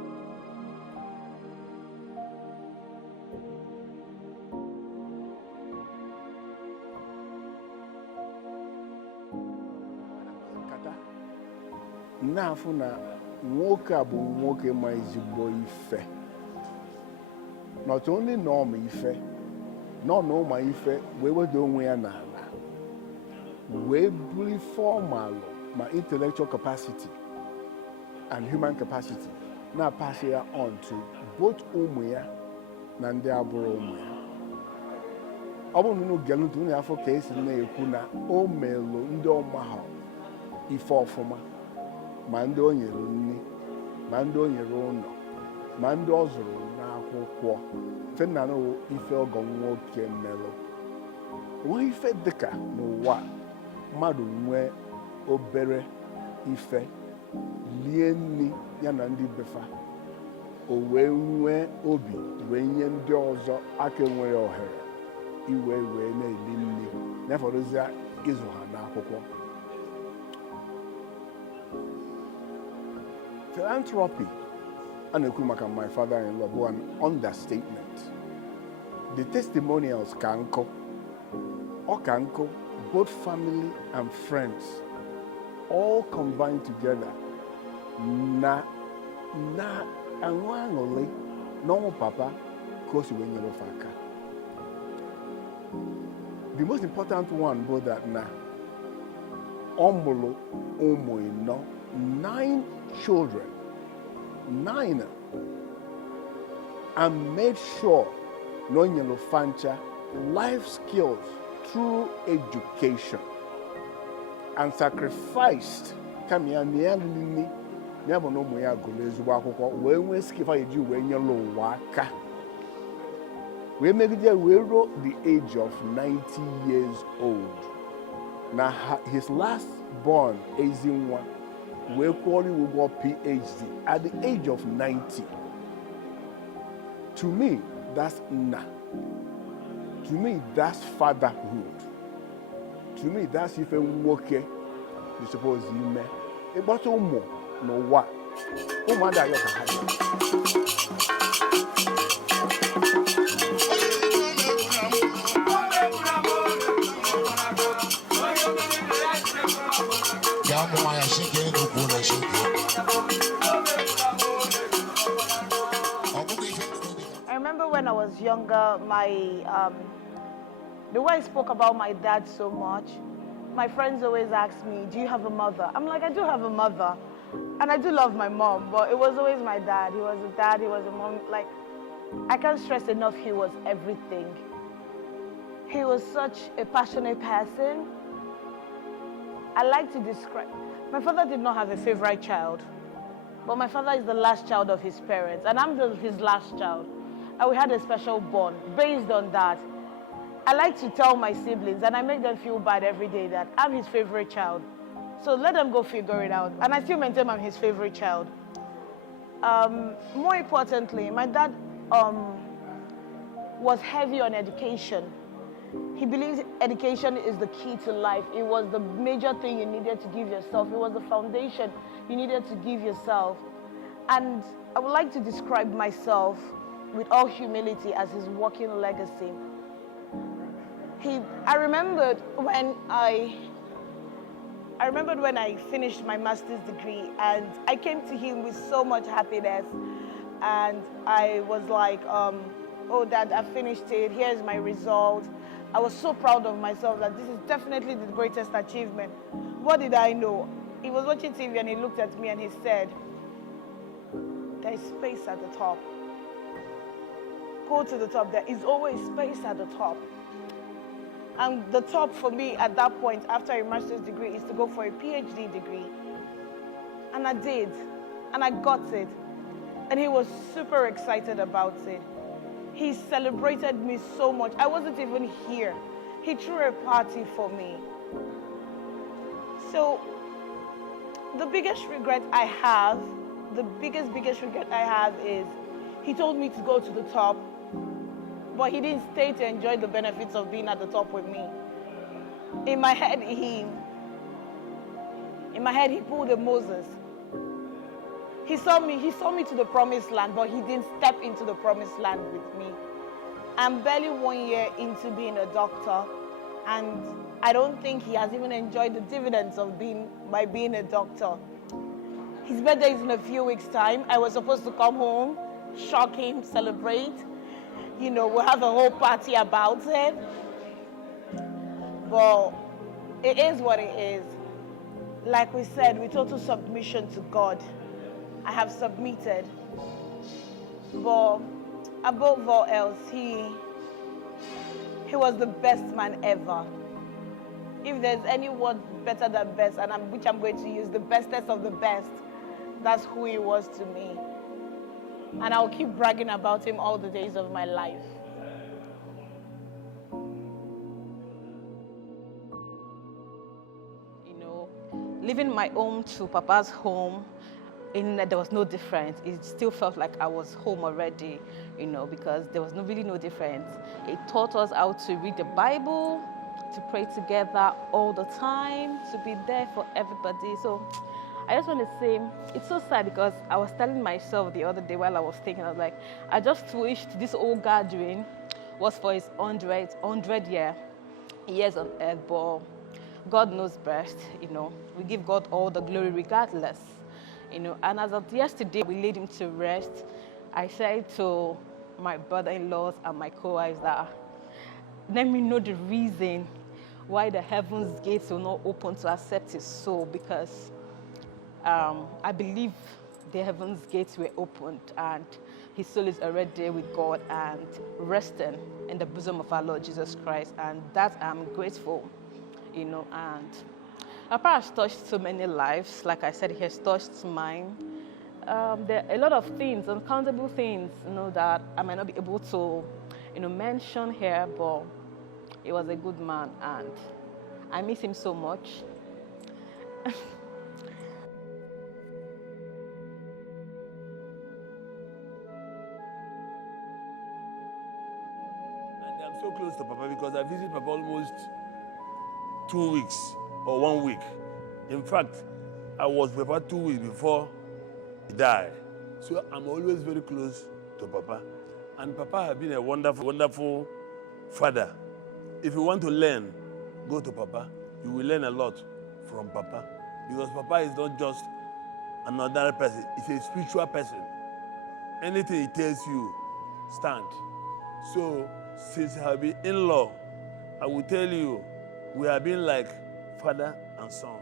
N'afọ na nwoke a bụ nwoke ma ezigbo ife. Not only na ọ ma ife, nọ na ụma ife wee wedo onwe ya n'ala, wee buli formal ma intellectual capacity and human capacity na-pass ya on to both ụmụ ya na ndị abụrụ ụmụ ya. Ọ bụrụ na unu gere ntị unu afọ ka esi na-ekwu na o melụ ndị ọma ha ife ọfụma, ma ndị o nyere nri, ma ndị o nyere ụlọ, ma ndị ọ zụrụ n'akwụkwọ. Fe nna na ife ọgọ nwoke melụ. Onwe ife dịka n'ụwa mmadụ nwee obere ife lie nri ya na ndị befa, o wee nwee obi wee nye ndị ọzọ aka enweghị ohere iwe wee na-eli nri na-efọdụzia ịzụ ha n'akwụkwọ. Philanthropy, and my father-in-law, was an understatement. The testimonials kanko, both family and friends, all combined together. Anwangole, no papa, kosi wenyelo faka. The most important one was that ombolo omoino 9 children, 9, and made sure no fancha life skills through education, and sacrificed kamia nialini never no moya golezu akwụkwọ wee nwee skifa eji wee nyelo ụwa aka. We make it we wrote the age of 90 years old. Now his last born Ezinwa we quality will go PhD at the age of 90. To me, that's nah. To me, that's fatherhood. To me, that's if a worker, you suppose you may. A bottle more, no what? Oh, my God, I remember when I was younger, the way I spoke about my dad so much, my friends always asked me, do you have a mother? I'm like, I do have a mother. And I do love my mom, but it was always my dad. He was a dad, he was a mom. Like, I can't stress enough, he was everything. He was such a passionate person. I like to describe, my father did not have a favorite child, but my father is the last child of his parents, and I'm his last child. And we had a special bond based on that. I like to tell my siblings, and I make them feel bad every day, that I'm his favorite child. So let them go figure it out. And I still maintain I'm his favorite child. More importantly, my dad was heavy on education. He believes education is the key to life. It was the major thing you needed to give yourself. It was the foundation you needed to give yourself. And I would like to describe myself with all humility as his walking legacy. I remembered when I finished my master's degree, and I came to him with so much happiness, and I was like, oh Dad, I finished it, here's my result. I was so proud of myself that this is definitely the greatest achievement. What did I know? He was watching TV and he looked at me and he said, there is space at the top. Go to the top, there is always space at the top. And the top for me at that point, after a master's degree, is to go for a PhD degree. And I did, and I got it. And he was super excited about it. He celebrated me so much. I wasn't even here. He threw a party for me. So the biggest regret I have, the biggest regret I have is he told me to go to the top, but he didn't stay to enjoy the benefits of being at the top with me. In my head, he pulled a Moses. He saw me to the promised land, but he didn't step into the promised land with me. I'm barely 1 year into being a doctor, and I don't think he has even enjoyed the dividends of being a doctor. His birthday is in a few weeks' time. I was supposed to come home, shock him, celebrate. You know, we'll have a whole party about it. But it is what it is. Like we said, with total submission to God, I have submitted. But above all else, he was the best man ever. If there's any word better than best, which I'm going to use, the bestest of the best, that's who he was to me. And I'll keep bragging about him all the days of my life. You know, leaving my home to Papa's home, there was no difference. It still felt like I was home already, you know, because there was really no difference. It taught us how to read the Bible, to pray together all the time, to be there for everybody. So I just want to say, it's so sad because I was telling myself the other day while I was thinking, I was like, I just wished this whole gathering was for his 100 years on earth, but God knows best, you know. We give God all the glory regardless, you know. And as of yesterday, we laid him to rest. I said to my brother-in-laws and my co-wives that, let me know the reason why the heavens gates will not open to accept his soul, because I believe the heavens gates were opened and his soul is already with God and resting in the bosom of our Lord Jesus Christ, and that I'm grateful, you know. And Papa has touched so many lives. Like I said, he has touched mine. There are a lot of things, uncountable things, you know, that I might not be able to, you know, mention here, but he was a good man and I miss him so much. I'm so close to Papa because I visit Papa almost 2 weeks or 1 week. In fact, I was with Papa 2 weeks before he died. So I'm always very close to Papa. And Papa has been a wonderful, wonderful father. If you want to learn, go to Papa. You will learn a lot from Papa. Because Papa is not just another person. He's a spiritual person. Anything he tells you, stand. So, since I have been in-law, I will tell you, we have been like father and son.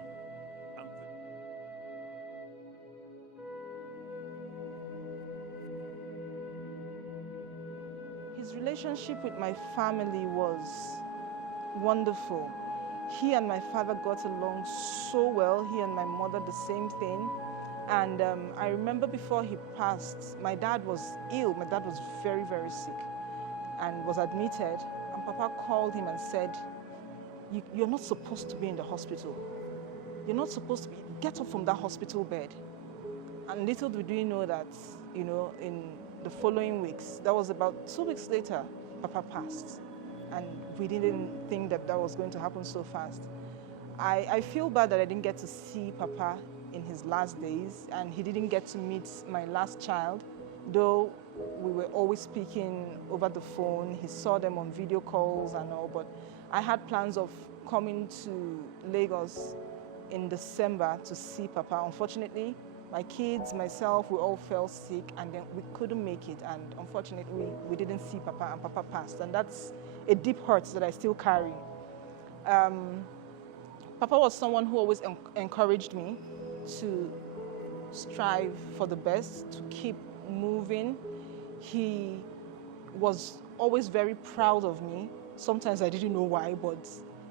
His relationship with my family was wonderful. He and my father got along so well. He and my mother, the same thing. And I remember before he passed, my dad was ill. My dad was very, very sick and was admitted. And Papa called him and said, you're not supposed to be in the hospital. You're not supposed to be, get up from that hospital bed. And little did we know that, you know, in the following weeks, that was about 2 weeks later, Papa passed. And we didn't think that that was going to happen so fast. I feel bad that I didn't get to see Papa in his last days, and he didn't get to meet my last child, though we were always speaking over the phone. He saw them on video calls and all, but I had plans of coming to Lagos in December to see Papa. Unfortunately, my kids, myself, we all fell sick, and then we couldn't make it, and unfortunately, we didn't see Papa, and Papa passed, and that's a deep hurt that I still carry. Papa was someone who always encouraged me to strive for the best, to keep moving. He was always very proud of me. Sometimes I didn't know why, but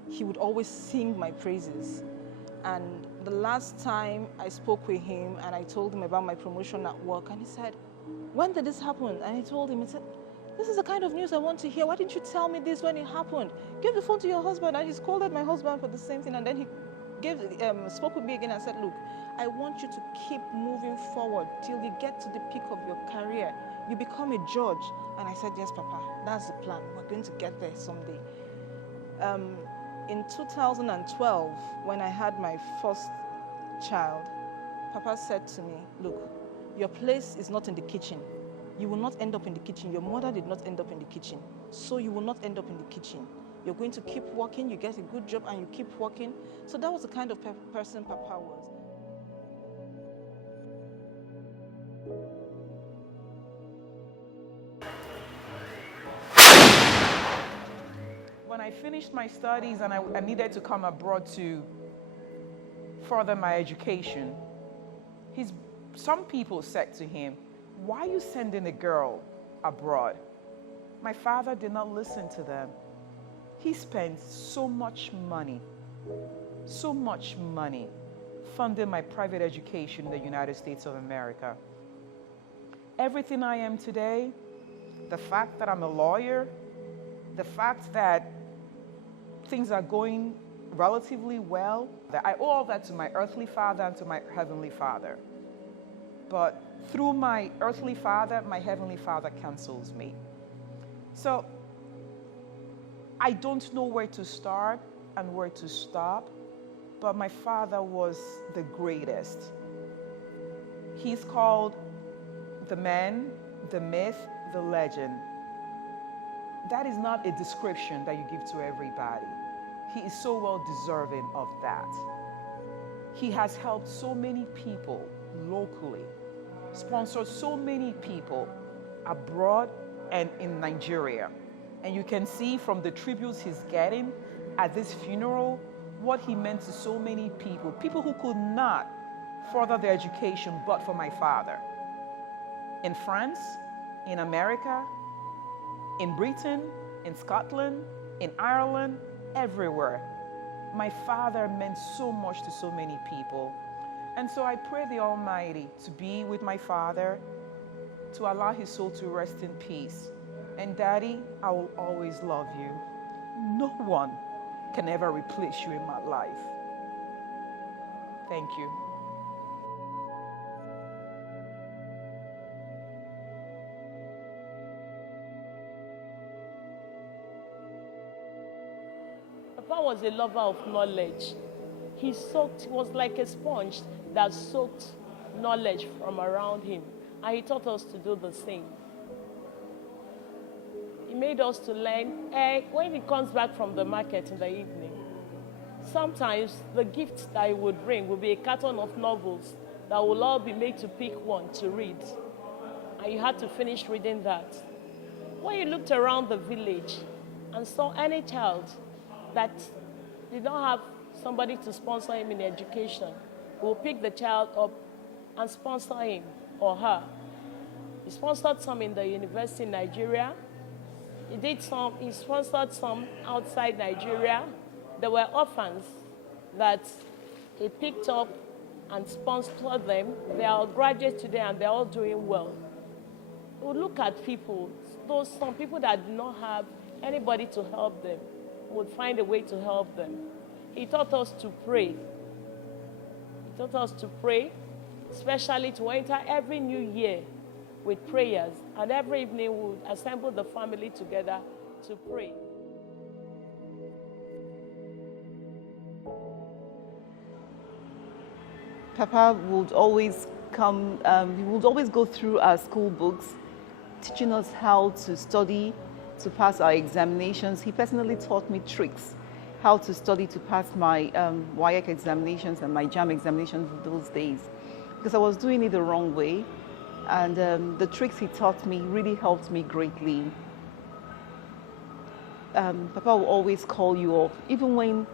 he would always sing my praises. And the last time I spoke with him and I told him about my promotion at work, and he said, "When did this happen?" And I told him, he said, "This is the kind of news I want to hear. Why didn't you tell me this when it happened? Give the phone to your husband." And he scolded my husband for the same thing. And then he spoke with me again and said, "Look, I want you to keep moving forward till you get to the peak of your career. You become a judge." And I said, "Yes, Papa, that's the plan. We're going to get there someday." In 2012, when I had my first child, Papa said to me, "Look, your place is not in the kitchen. You will not end up in the kitchen. Your mother did not end up in the kitchen, so you will not end up in the kitchen. You're going to keep working, you get a good job, and you keep working." So that was the kind of person Papa was. When I finished my studies and I needed to come abroad to further my education, some people said to him, "Why are you sending a girl abroad?" My father did not listen to them. He spent so much money funding my private education in the United States of America. Everything I am today, the fact that I'm a lawyer, the fact that things are going relatively well, I owe all that to my earthly father and to my heavenly father. But through my earthly father, my heavenly father counsels me. So I don't know where to start and where to stop, but my father was the greatest. He's called the man, the myth, the legend. That is not a description that you give to everybody. He is so well deserving of that. He has helped so many people locally, sponsored so many people abroad and in Nigeria. And you can see from the tributes he's getting at this funeral what he meant to so many people who could not further their education but for my father. In France, in America, in Britain, in Scotland, in Ireland, everywhere. My father meant so much to so many people. And so I pray the Almighty to be with my father, to allow his soul to rest in peace. And Daddy, I will always love you. No one can ever replace you in my life. Thank you. Papa was a lover of knowledge. He was like a sponge that soaked knowledge from around him. And he taught us to do the same. He made us to learn. When he comes back from the market in the evening, sometimes the gift that he would bring would be a carton of novels that will all be made to pick one to read. And you had to finish reading that. When you looked around the village and saw any child that did not have somebody to sponsor him in education, will pick the child up and sponsor him or her. He sponsored some in the university in Nigeria. He sponsored some outside Nigeria. There were orphans that he picked up and sponsored them. They are graduates today and they're all doing well. We look at people, some people that did not have anybody to help them, would find a way to help them. He taught us to pray. He taught us to pray, especially to enter every new year with prayers. And every evening we would assemble the family together to pray. Papa would always come, he would always go through our school books, teaching us how to study to pass our examinations. He personally taught me tricks, how to study to pass my WAEC examinations and my JAM examinations those days, because I was doing it the wrong way. And the tricks he taught me really helped me greatly. Papa will always call you up, even when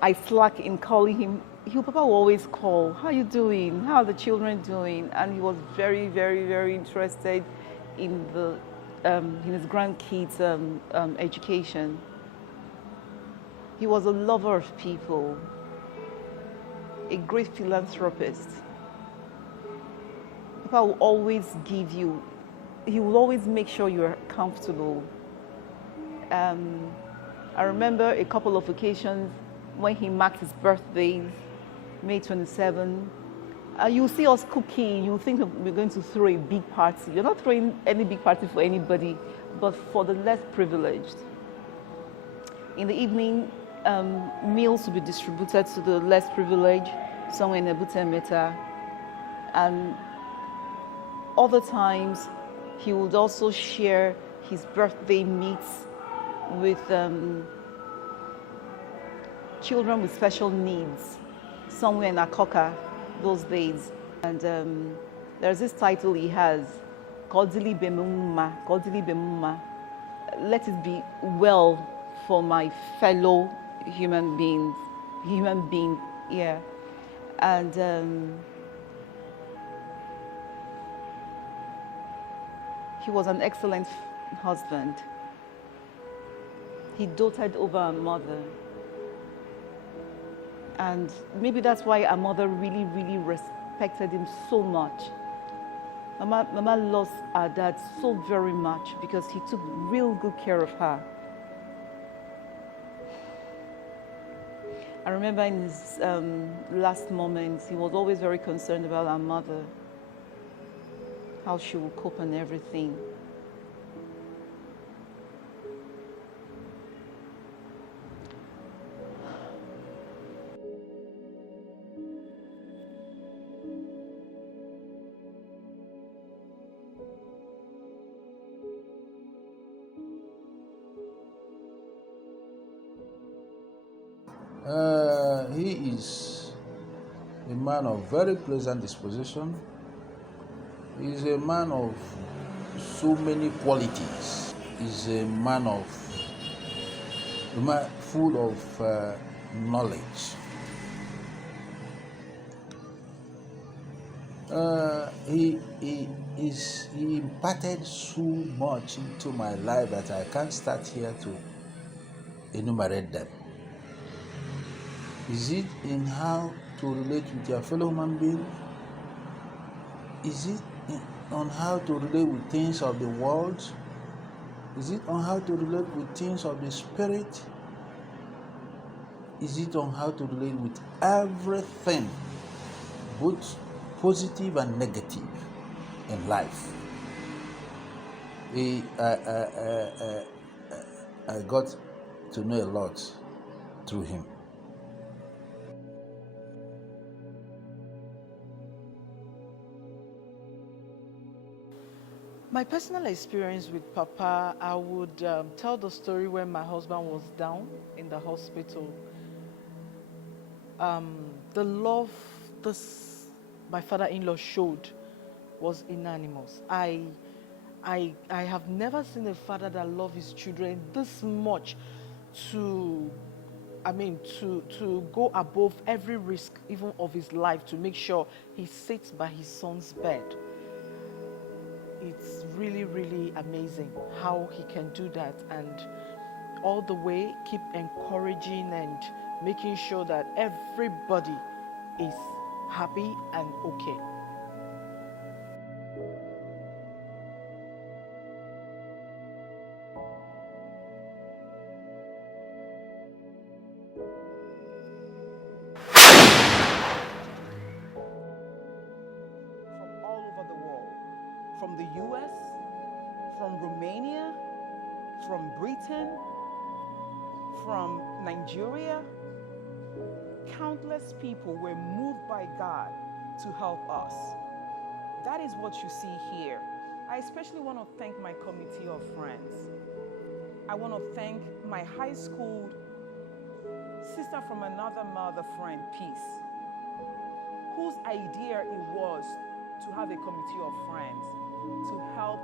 I slack in calling him. Papa will always call, how are you doing? How are the children doing? And he was very, very, very interested in his grandkids' education. He was a lover of people, a great philanthropist. Papa will always give you, he will always make sure you're comfortable. I remember a couple of occasions when he marked his birthday, May 27. You'll see us cooking, you'll think we're going to throw a big party. You're not throwing any big party for anybody, but for the less privileged. In the evening, meals will be distributed to the less privileged, somewhere in Ebute Meta. And other times, he would also share his birthday meats with children with special needs, somewhere in Akoka those days. And there's this title he has, Kodili Bemuma, Kodili Bemuma. Let it be well for my fellow human being, yeah. And he was an excellent husband. He doted over our mother. And maybe that's why our mother really, really respected him so much. Mama lost our dad so very much because he took real good care of her. I remember in his last moments, he was always very concerned about our mother, how she would cope and everything. He is a man of very pleasant disposition. He is a man of so many qualities. He is a man full of knowledge. He imparted so much into my life that I can't start here to enumerate them. Is it in how to relate with your fellow human being? Is it on how to relate with things of the world? Is it on how to relate with things of the spirit? Is it on how to relate with everything, both positive and negative in life? I got to know a lot through him. My personal experience with Papa, I would tell the story when my husband was down in the hospital. The love my father-in-law showed was unanimous. I have never seen a father that loved his children this much to go above every risk, even of his life, to make sure he sits by his son's bed. It's really, really amazing how he can do that, and all the way keep encouraging and making sure that everybody is happy and okay. From all over the world, from the US, from Romania, from Britain, from Nigeria, countless people were moved by God to help us. That is what you see here. I especially want to thank my committee of friends. I want to thank my high school sister from another mother friend, Peace, whose idea it was to have a committee of friends to help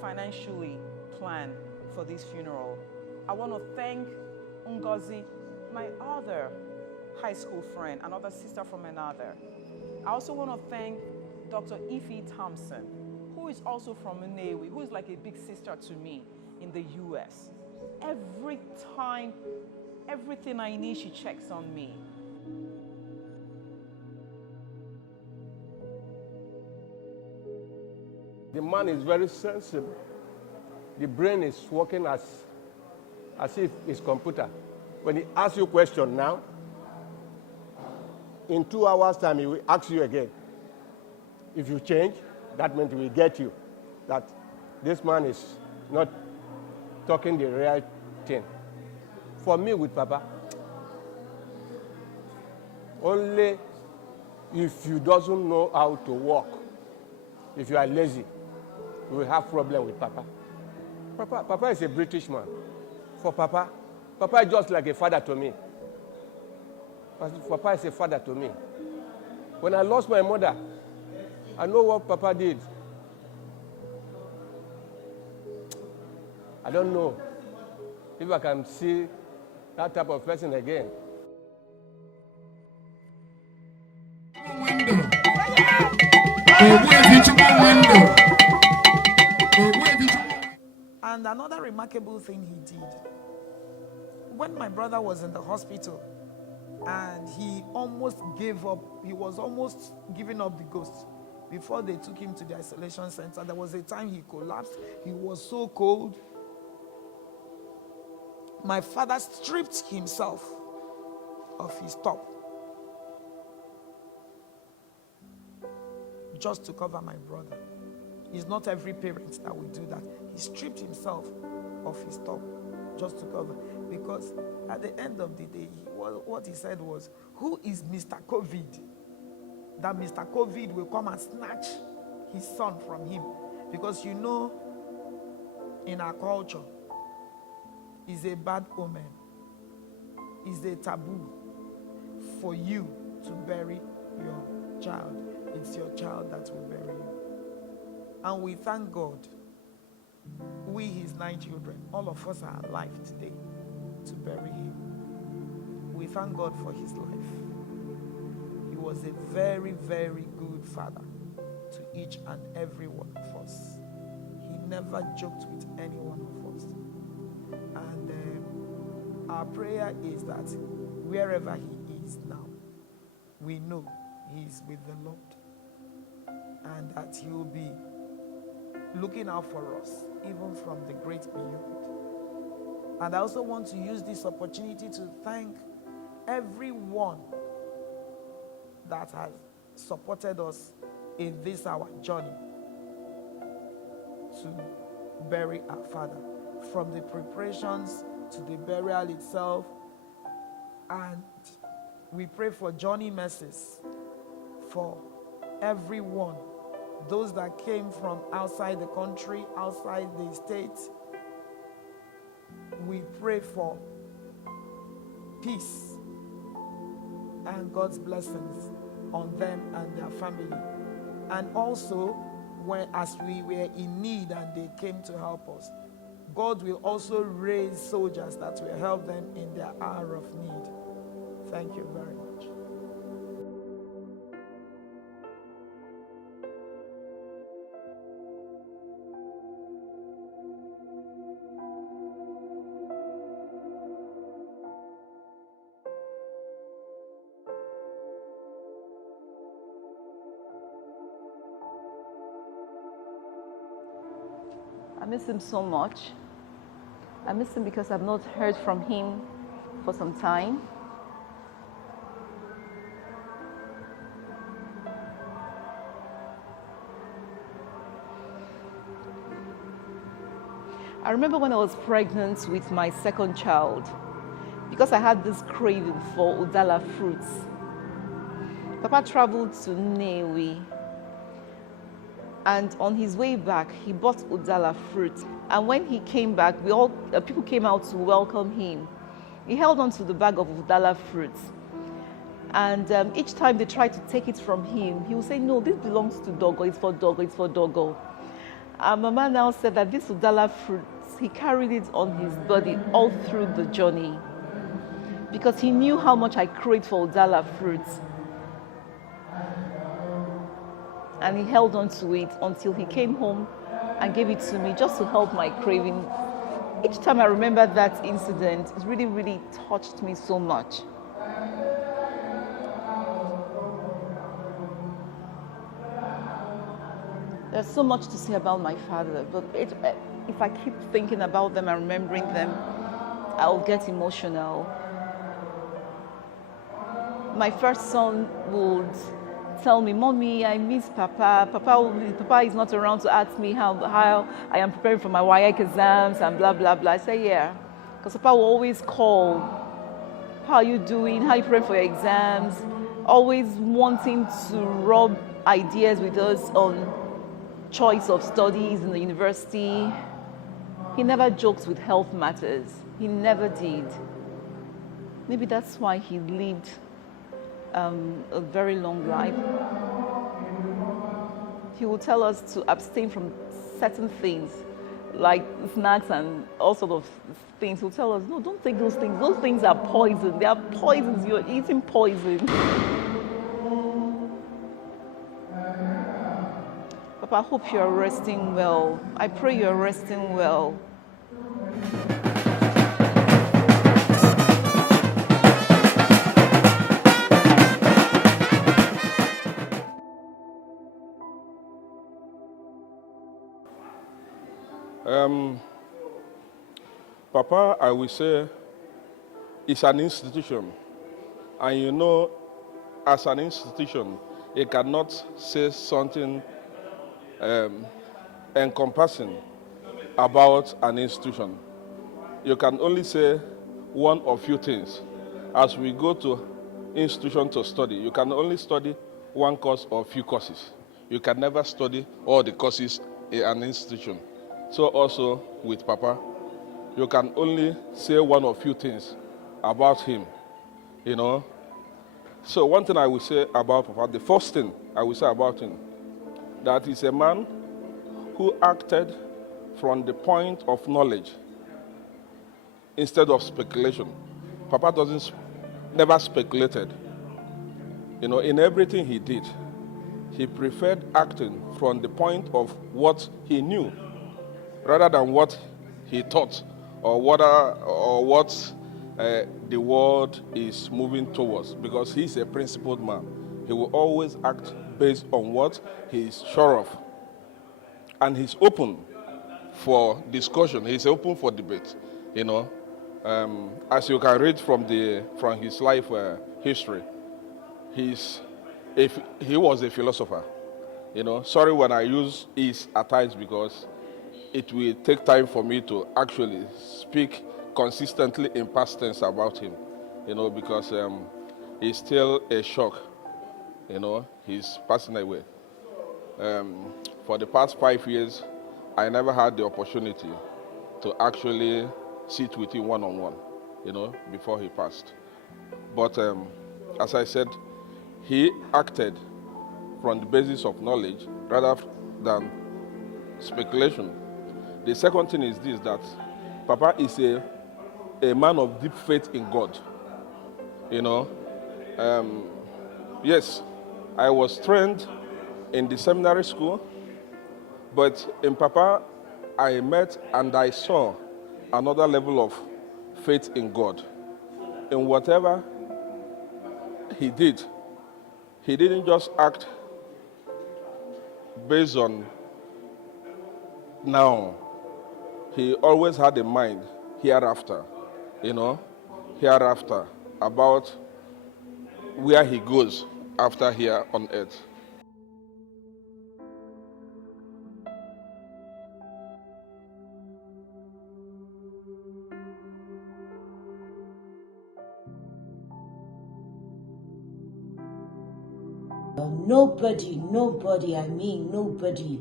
financially plan for this funeral. I want to thank Ngozi, my other high school friend, another sister from another. I also want to thank Dr. Ify Thompson, who is also from Nnewi, who is like a big sister to me in the US. Every time, everything I need, she checks on me. The man is very sensible. The brain is working as if it's computer. When he asks you a question now, in 2 hours' time, he will ask you again. If you change, that means he will get you that this man is not talking the real thing. For me, with Papa, only if you doesn't know how to walk, if you are lazy, you will have problem with Papa. Papa is a British man. For Papa is just like a father to me. Papa is a father to me. When I lost my mother, I know what Papa did. I don't know if I can see that type of person again. And another remarkable thing he did, when my brother was in the hospital and he almost gave up, he was almost giving up the ghost before they took him to the isolation center. There was a time he collapsed. He was so cold. My father stripped himself of his top just to cover my brother. It's not every parent that will do that. He stripped himself of his top just to cover. Because at the end of the day, what he said was, who is Mr. COVID? That Mr. COVID will come and snatch his son from him. Because you know, in our culture, it's a bad omen. It's a taboo for you to bury your child. It's your child that will bury you. And we thank God, we, his 9 children, all of us are alive today to bury him. We thank God for his life. He was a very, very good father to each and every one of us. He never joked with any one of us. And our prayer is that wherever he is now, we know he is with the Lord, and that he will be looking out for us, even from the great beyond. And I also want to use this opportunity to thank everyone that has supported us in this our journey to bury our father, from the preparations to the burial itself. And we pray for journey mercies for everyone, those that came from outside the country, outside the state. We pray for peace and God's blessings on them and their family. And also, as we were in need and they came to help us, God will also raise soldiers that will help them in their hour of need. Thank you very much. I miss him so much. I miss him because I've not heard from him for some time. I remember when I was pregnant with my second child, because I had this craving for udala fruits. Papa traveled to Nnewi, and on his way back, he bought udala fruit. And when he came back, people came out to welcome him. He held on to the bag of udala fruits. And each time they tried to take it from him, he would say, no, this belongs to Dogo, it's for Dogo, it's for Dogo. And Mama now said that this udala fruits, he carried it on his body all through the journey because he knew how much I craved for udala fruits. And he held on to it until he came home and gave it to me just to help my craving. Each time I remember that incident, it really, really touched me so much. There's so much to say about my father, but if I keep thinking about them and remembering them, I'll get emotional. My first son would tell me, Mommy, I miss Papa. Papa is not around to ask me how I am preparing for my WAEC exams and blah, blah, blah. I say, yeah, because Papa will always call. How are you doing? How are you preparing for your exams? Always wanting to rub ideas with us on choice of studies in the university. He never jokes with health matters. He never did. Maybe that's why he lived a very long life. He will tell us to abstain from certain things, like snacks and all sorts of things. He'll tell us, no, don't take those things. Those things are poison. They are poisons. You're eating poison. Papa, I hope you're resting well. I pray you're resting well. Papa, I will say, is an institution. And you know, as an institution, it cannot say something encompassing about an institution. You can only say one or few things. As we go to institution to study, you can only study one course or few courses. You can never study all the courses in an institution. So also with Papa, you can only say one or few things about him, you know. So one thing I will say about Papa, the first thing I will say about him, that he's a man who acted from the point of knowledge instead of speculation. Papa never speculated. You know, in everything he did, he preferred acting from the point of what he knew rather than what he thought or what the world is moving towards, because he's a principled man. He will always act based on what he is sure of. And he's open for discussion. He's open for debate, you know. As you can read from his life history, he was a philosopher, you know. Sorry when I use "is" at times because it will take time for me to actually speak consistently in past tense about him, you know, because he's still a shock, you know. He's passing away. For the past 5 years, I never had the opportunity to actually sit with him one-on-one, you know, before he passed. But as I said, he acted from the basis of knowledge rather than speculation. The second thing is this, that Papa is a man of deep faith in God, you know. Yes, I was trained in the seminary school, but in Papa, I met and I saw another level of faith in God. In whatever he did, he didn't just act based on now. He always had in mind hereafter, you know, hereafter, about where he goes after here on earth. Nobody, I mean nobody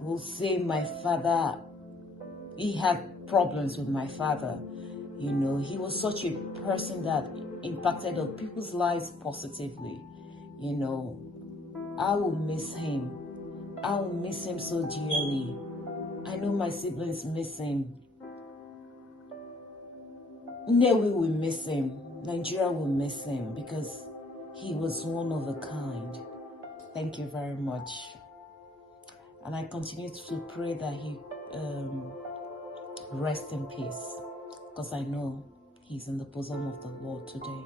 will say my father, he had problems with my father. You know, he was such a person that impacted on people's lives positively. You know, I will miss him. I will miss him so dearly. I know my siblings miss him. Nnewi will miss him. Nigeria will miss him because he was one of a kind. Thank you very much. And I continue to pray that he rest in peace, because I know he's in the bosom of the Lord today.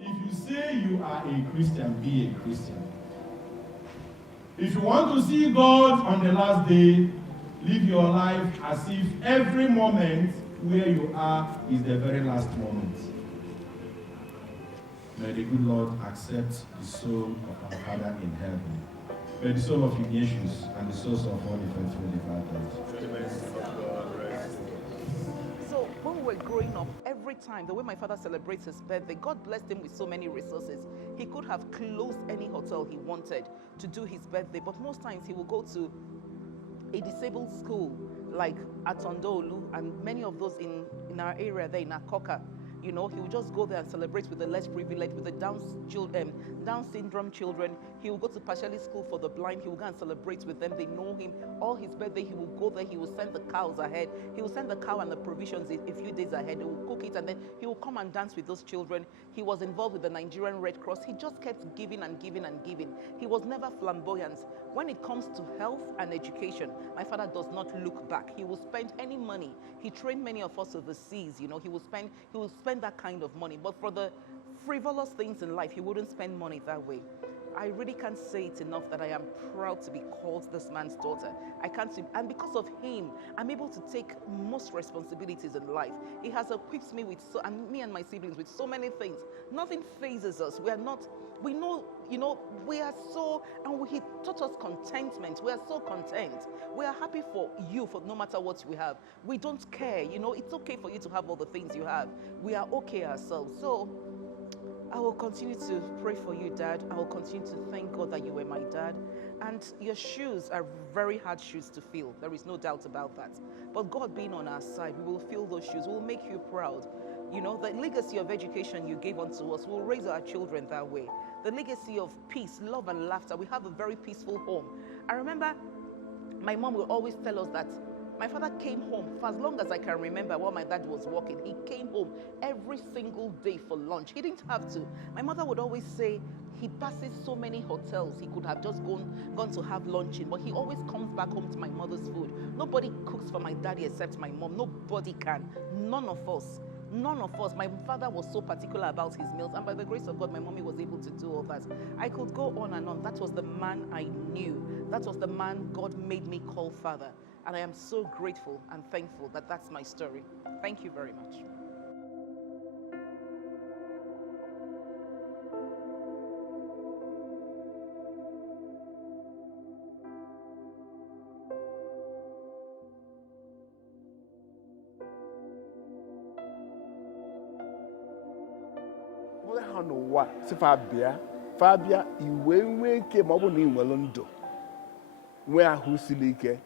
If you say you are a Christian, be a Christian. If you want to see God on the last day, live your life as if every moment where you are is the very last moment. May the good Lord accept the soul of our Father in heaven. May the soul of Ignatius and the souls of all the faithful departed. So when we were growing up, every time, the way my father celebrates his birthday, God blessed him with so many resources. He could have closed any hotel he wanted to do his birthday, but most times he will go to a disabled school like Atondolu and many of those in our area there in Akoka. You know, he would just go there and celebrate with the less privileged, with the Down syndrome children. He will go to Pashali School for the blind. He will go and celebrate with them. They know him. All his birthday, he will go there. He will send the cows ahead. He will send the cow and the provisions a few days ahead. He will cook it, and then he will come and dance with those children. He was involved with the Nigerian Red Cross. He just kept giving and giving and giving. He was never flamboyant. When it comes to health and education, my father does not look back. He will spend any money. He trained many of us overseas. You know, he will spend that kind of money. But for the frivolous things in life, he wouldn't spend money that way. I really can't say it enough that I am proud to be called this man's daughter. And because of him, I'm able to take most responsibilities in life. He has equipped me with me and my siblings with so many things. Nothing phases us. We know, we are so, and he taught us contentment. We are so content. We are happy for you, for no matter what we have. We don't care, it's okay for you to have all the things you have. We are okay ourselves. So I will continue to pray for you, Dad. I will continue to thank God that you were my dad. And your shoes are very hard shoes to fill. There is no doubt about that. But God being on our side, we will fill those shoes. We will make you proud. The legacy of education you gave unto us, we'll raise our children that way. The legacy of peace, love, and laughter. We have a very peaceful home. I remember my mom will always tell us that my father came home, for as long as I can remember while my dad was working, he came home every single day for lunch. He didn't have to. My mother would always say he passes so many hotels he could have just gone to have lunch in, but he always comes back home to my mother's food. Nobody cooks for my daddy except my mom. Nobody can. None of us. My father was so particular about his meals, and by the grace of God, my mommy was able to do all that. I could go on and on. That was the man I knew. That was the man God made me call father. And I am so grateful and thankful that that's my story. Thank you very much. Fabia, iwe ke ma bụ na inwelu ndụ nwe ahụ siri ike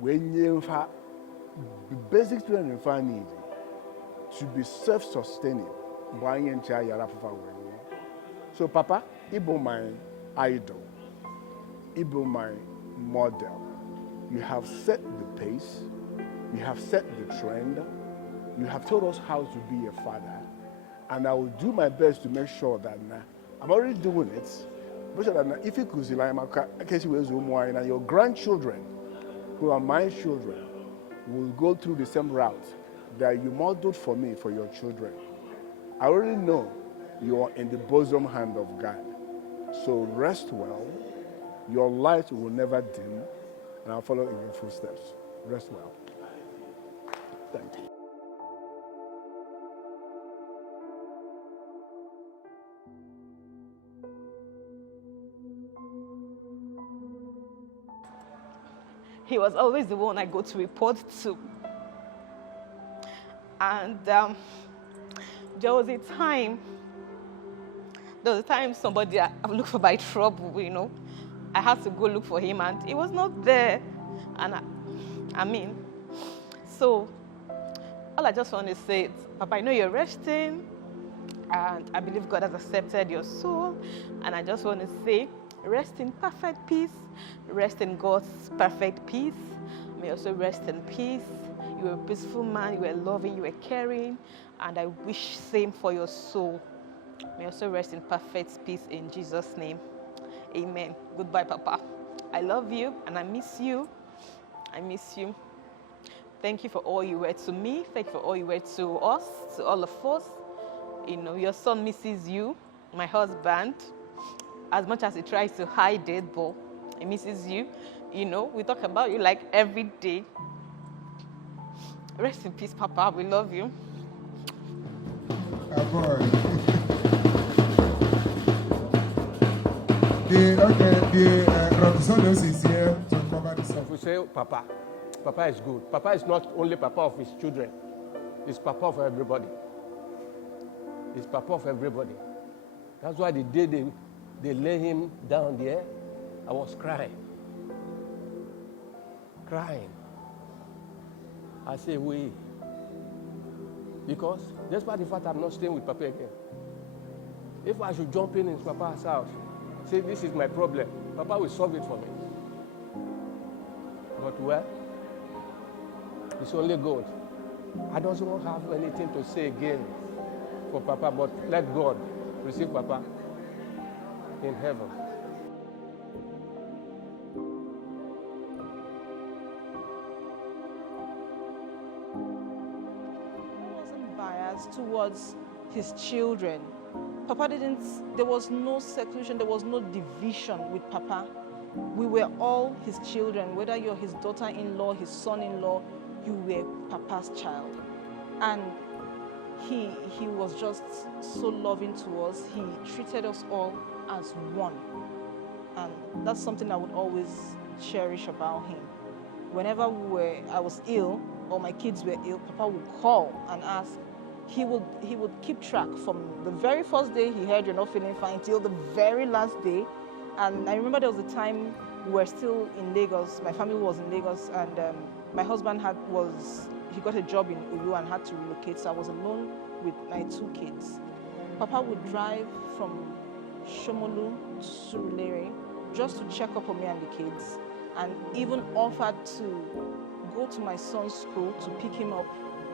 wee nye mfa basic training fa need to be self-sustaining mgbe anyị nche yara papa wee. So papa, ịbụ my idol, ịbụ my model. You have set the pace, you have set the trend, you have told us how to be a father, and I will do my best to make sure that I'm already doing it. But if you could see, your grandchildren, who are my children, will go through the same route that you modeled for me, for your children. I already know you are in the bosom hand of God. So rest well. Your light will never dim, and I'll follow in your footsteps. Rest well. Thank you. He was always the one I go to report to. And there was a time there was a time somebody looked for my trouble, I had to go look for him, and he was not there. And so all I just want to say is, Papa, I know you're resting, and I believe God has accepted your soul. And I just want to say, rest in perfect peace. Rest in God's perfect peace. May also rest in peace. You were a peaceful man. You were loving. You were caring. And I wish same for your soul. May also rest in perfect peace in Jesus' name. Amen. Goodbye, Papa. I love you and I miss you. I miss you. Thank you for all you were to me. Thank you for all you were to us, to all of us. Your son misses you, my husband, as much as he tries to hide it, but he misses you. We talk about you like every day. Rest in peace, Papa. We love you. Oh boy. The Robinson is here to cover this up. If we say Papa, Papa is good. Papa is not only Papa of his children. He's Papa of everybody. He's Papa of everybody. That's why the day they lay him down there, I was crying. Crying. I say, we. Because despite the fact I'm not staying with Papa again, if I should jump in Papa's house, say this is my problem, Papa will solve it for me. But well, it's only God. I don't have anything to say again for Papa, but let God receive Papa in heaven. Towards his children. Papa there was no seclusion, there was no division with Papa. We were all his children, whether you're his daughter-in-law, his son-in-law, you were Papa's child. And he was just so loving to us. He treated us all as one. And that's something I would always cherish about him. Whenever I was ill or my kids were ill, Papa would call and ask. He would keep track from the very first day he heard you're not feeling fine till the very last day. And I remember there was a time we were still in Lagos. My family was in Lagos, and my husband he got a job in Ulu and had to relocate, so I was alone with my 2 kids. Papa would drive from Shomolu to Surulere just to check up on me and the kids, and even offered to go to my son's school to pick him up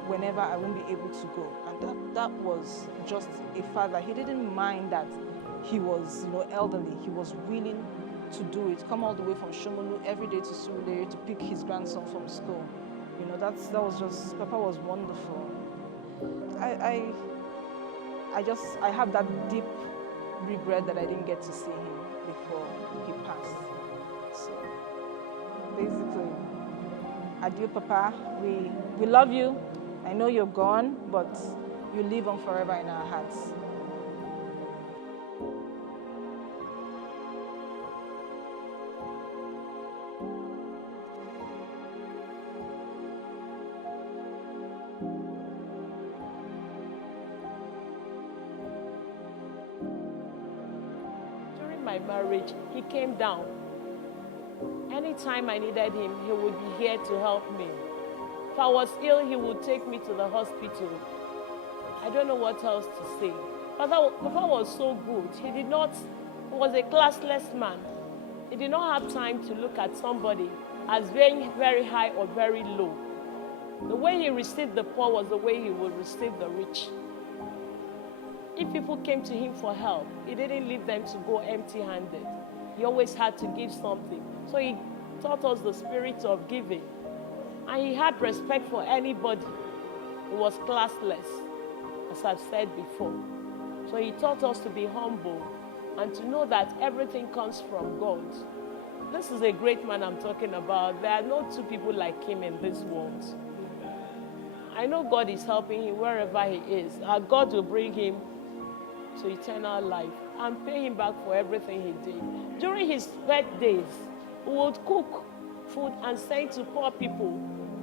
whenever I won't be able to go. And that was just a father. He didn't mind that he was elderly. He was willing to do it, come all the way from Shomolu every day to Surulere to pick his grandson from school. That was just, Papa was wonderful. I have that deep regret that I didn't get to see him before he passed. So basically, adieu, Papa. We love you. I know you're gone, but you live on forever in our hearts. During my marriage, he came down. Anytime I needed him, he would be here to help me. If I was ill, he would take me to the hospital. I don't know what else to say. Papa was so good. He was a classless man. He did not have time to look at somebody as being very high or very low. The way he received the poor was the way he would receive the rich. If people came to him for help, he didn't leave them to go empty-handed. He always had to give something. So he taught us the spirit of giving. And he had respect for anybody. He was classless, as I've said before. So he taught us to be humble and to know that everything comes from God. This is a great man I'm talking about. There are no 2 people like him in this world. I know God is helping him wherever he is. And God will bring him to eternal life and pay him back for everything he did. During his birthdays, we would cook food and send to poor people.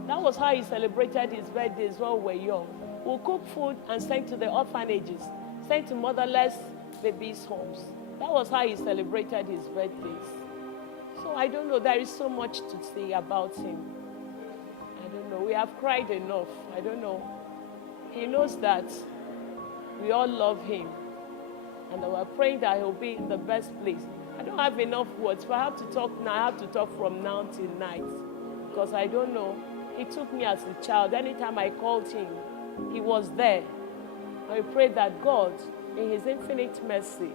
That was how he celebrated his birthdays when we were young. We'll cook food and send to the orphanages, send to motherless babies' homes. That was how he celebrated his birthdays. So I don't know, there is so much to say about him. I don't know, we have cried enough. I don't know. He knows that we all love him. And we're praying that he'll be in the best place. I don't have enough words. If I have to talk now, I have to talk from now till night. Because I don't know. He took me as a child. Anytime I called him, he was there. And we pray that God, in his infinite mercy,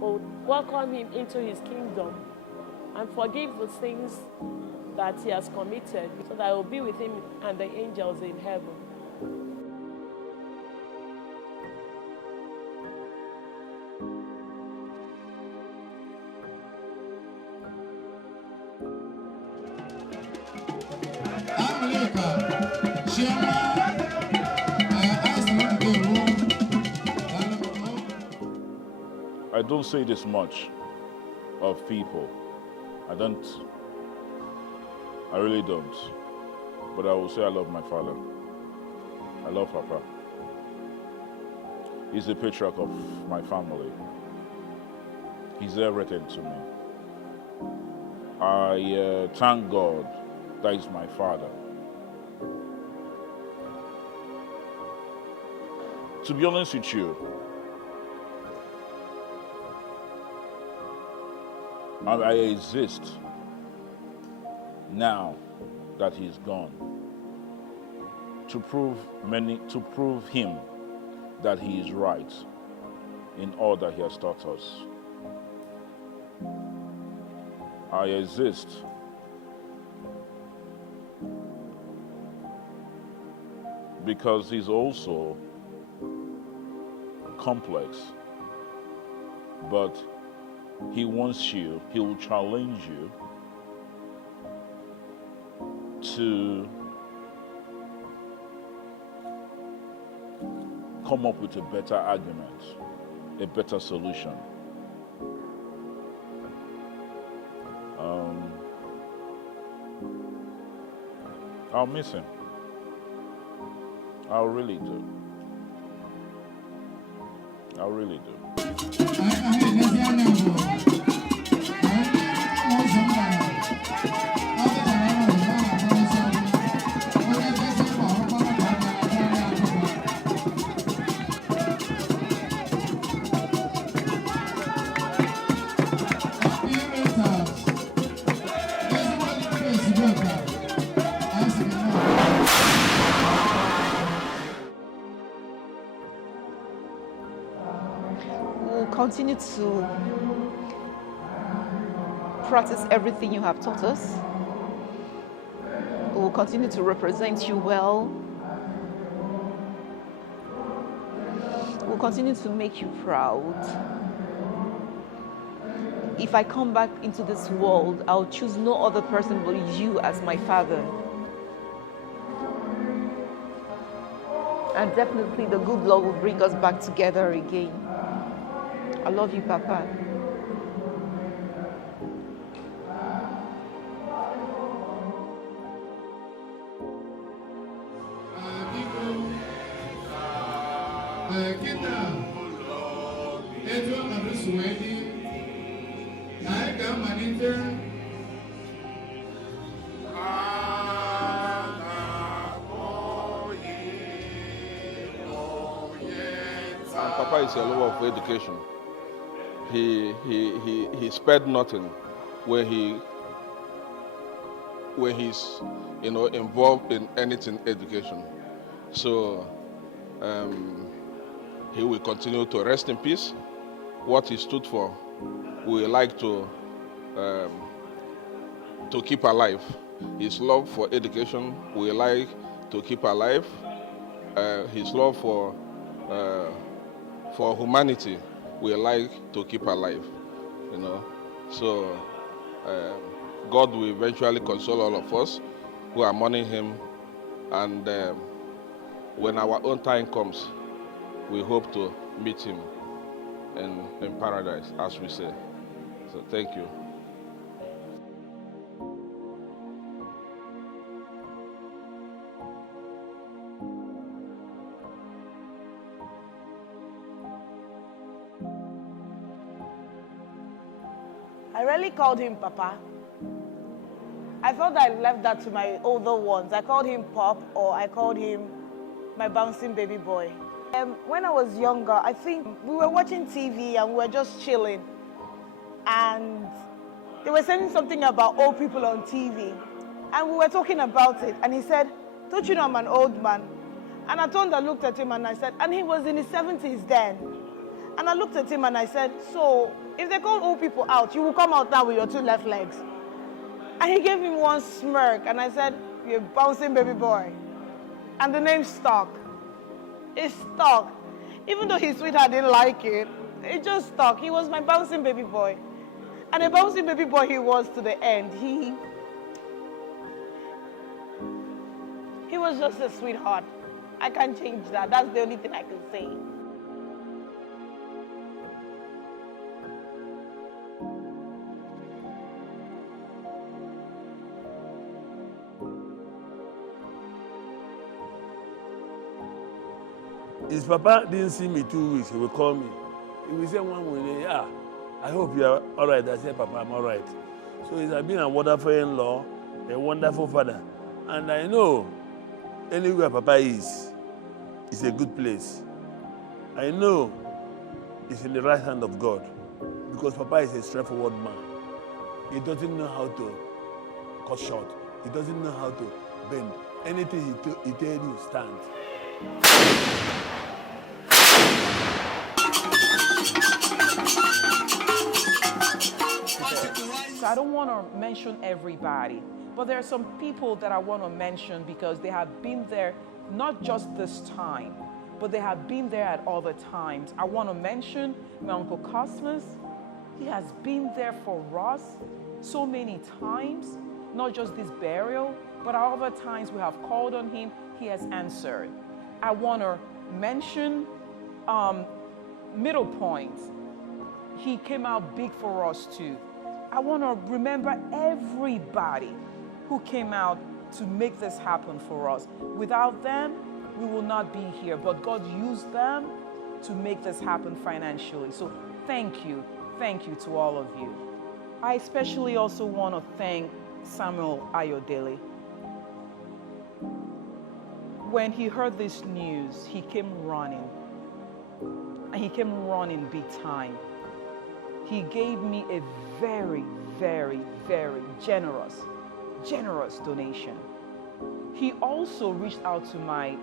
will welcome him into his kingdom and forgive the things that he has committed, so that I will be with him and the angels in heaven. I don't say this much of people. I really don't. But I will say I love my father. I love Papa. He's the patriarch of my family. He's everything to me. I thank God that he's my father. To be honest with you, I exist now that he's gone to prove him that he is right in all that he has taught us. I exist because he's also complex, but he wants you, he will challenge you to come up with a better argument, a better solution. I'll miss him. I really do. I really do. We'll continue to practice everything you have taught us. We'll continue to represent you well. We'll continue to make you proud. If I come back into this world, I'll choose no other person but you as my father. And definitely the good Lord will bring us back together again. I love you, Papa. Papa is a lover of education. He spared nothing when he's involved in anything education. So he will continue to rest in peace. What he stood for, we like to keep alive. His love for education, we like to keep alive. His love for humanity, we like to keep alive. So God will eventually console all of us who are mourning him, and when our own time comes, we hope to meet him in paradise, as we say. So thank you. I rarely called him Papa. I thought I left that to my older ones. I called him Pop, or I called him my bouncing baby boy. When I was younger, I think we were watching TV and we were just chilling. And they were saying something about old people on TV. And we were talking about it. And he said, "Don't you know I'm an old man?" And I turned and looked at him and I said, and he was in his 70s then. And I looked at him and I said, "So if they call old people out, you will come out now with your two left legs." And he gave me one smirk and I said, "You're a bouncing baby boy." And the name stuck. It stuck. Even though his sweetheart didn't like it, it just stuck. He was my bouncing baby boy. And a bouncing baby boy he was to the end. He was just a sweetheart. I can't change that. That's the only thing I can say. His papa didn't see me 2 weeks. He would call me. He would say one morning, "Yeah, I hope you are all right." I said, "Papa, I'm all right." So he's been a wonderful in-law, a wonderful father. And I know anywhere Papa is a good place. I know it's in the right hand of God because Papa is a straightforward man. He doesn't know how to cut short. He doesn't know how to bend. Anything he tells you, stand. So I don't want to mention everybody, but there are some people that I want to mention because they have been there not just this time, but they have been there at other times. I want to mention my Uncle Cosmos. He has been there for us so many times, not just this burial, but at other times we have called on him, he has answered. I want to mention Middle Point. He came out big for us too. I want to remember everybody who came out to make this happen for us. Without them, we will not be here, but God used them to make this happen financially. So thank you to all of you. I especially also want to thank Samuel Ayodele. When he heard this news, he came running, and he came running big time. He gave me a very, very, very generous donation. He also reached out to my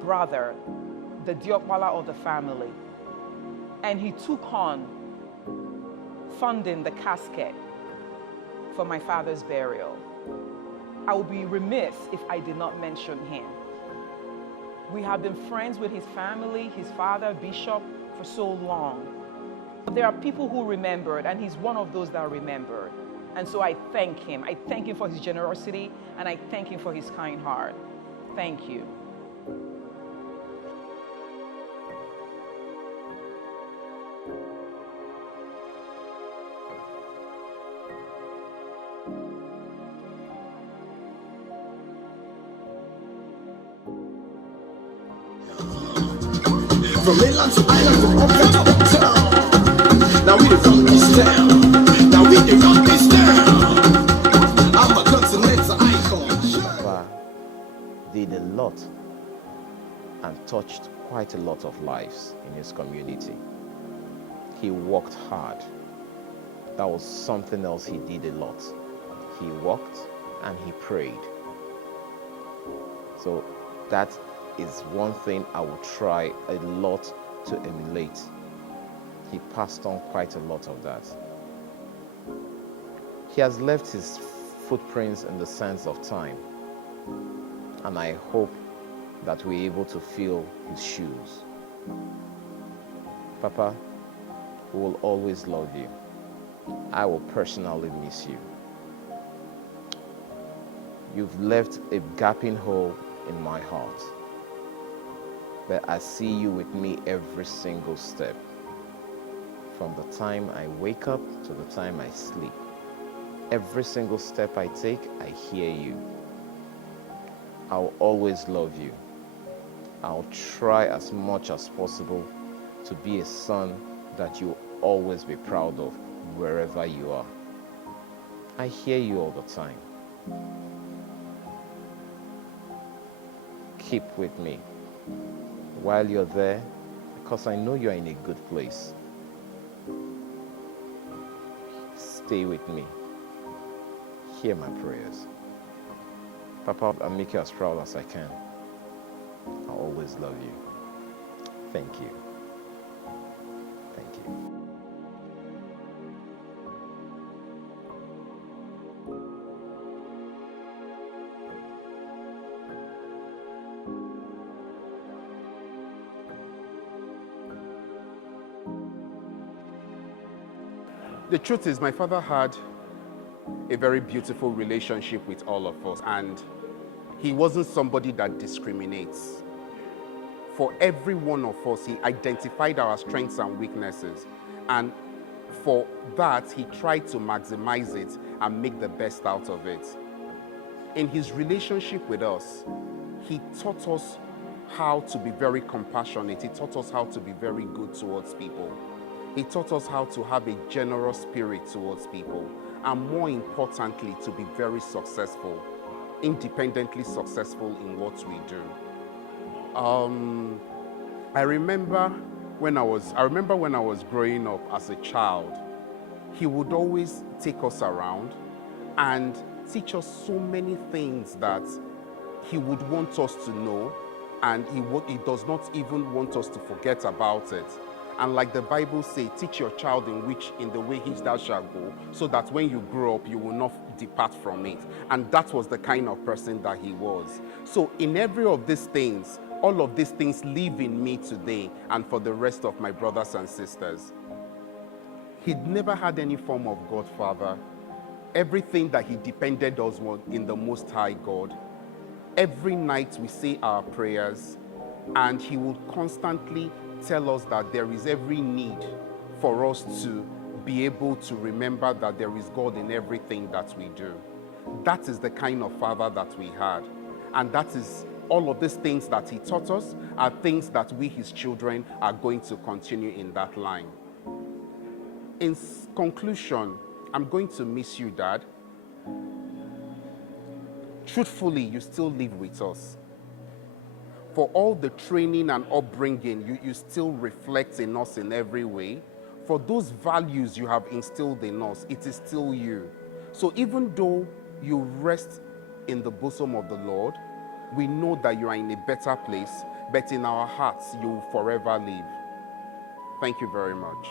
brother, the Diokpala of the family, and he took on funding the casket for my father's burial. I would be remiss if I did not mention him. We have been friends with his family, his father, Bishop, for so long. There are people who remembered, and he's one of those that remembered. And so I thank him. I thank him for his generosity, and I thank him for his kind heart. Thank you. From mainland to island, from uptown to uptown. Now we the run this town. Now we the run this town. I'm a continental icon. Papa did a lot and touched quite a lot of lives in his community. He worked hard. That was something else he did a lot. He worked and he prayed. So that is one thing I will try a lot to emulate. He passed on quite a lot of that. He has left his footprints in the sands of time, and I hope that we're able to fill his shoes. Papa, we will always love you. I will personally miss you. You've left a gaping hole in my heart, but I see you with me every single step. From the time I wake up to the time I sleep. Every single step I take, I hear you. I'll always love you. I'll try as much as possible to be a son that you'll always be proud of, wherever you are. I hear you all the time. Keep with me while you're there, because I know you're in a good place. Stay with me. Hear my prayers. Papa, I'll make you as proud as I can. I always love you. Thank you. Thank you. The truth is, my father had a very beautiful relationship with all of us, and he wasn't somebody that discriminates. For every one of us, he identified our strengths and weaknesses, and for that, he tried to maximize it and make the best out of it. In his relationship with us, he taught us how to be very compassionate. He taught us how to be very good towards people. He taught us how to have a generous spirit towards people, and more importantly, to be very successful, independently successful in what we do. I remember when I was growing up as a child, he would always take us around and teach us so many things that he would want us to know, and he does not even want us to forget about it. And like the Bible says, teach your child in the way which thou shalt go, so that when you grow up, you will not depart from it. And that was the kind of person that he was. So in every of these things, all of these things live in me today and for the rest of my brothers and sisters. He'd never had any form of godfather. Everything that he depended on was in the Most High God. Every night we say our prayers, and he would constantly tell us that there is every need for us to be able to remember that there is God in everything that we do. That is the kind of father that we had. And that is all of these things that he taught us are things that we, his children, are going to continue in that line. In conclusion, I'm going to miss you, Dad. Truthfully, you still live with us. For all the training and upbringing, you still reflect in us in every way. For those values you have instilled in us, it is still you. So even though you rest in the bosom of the Lord, we know that you are in a better place, but in our hearts, you will forever live. Thank you very much.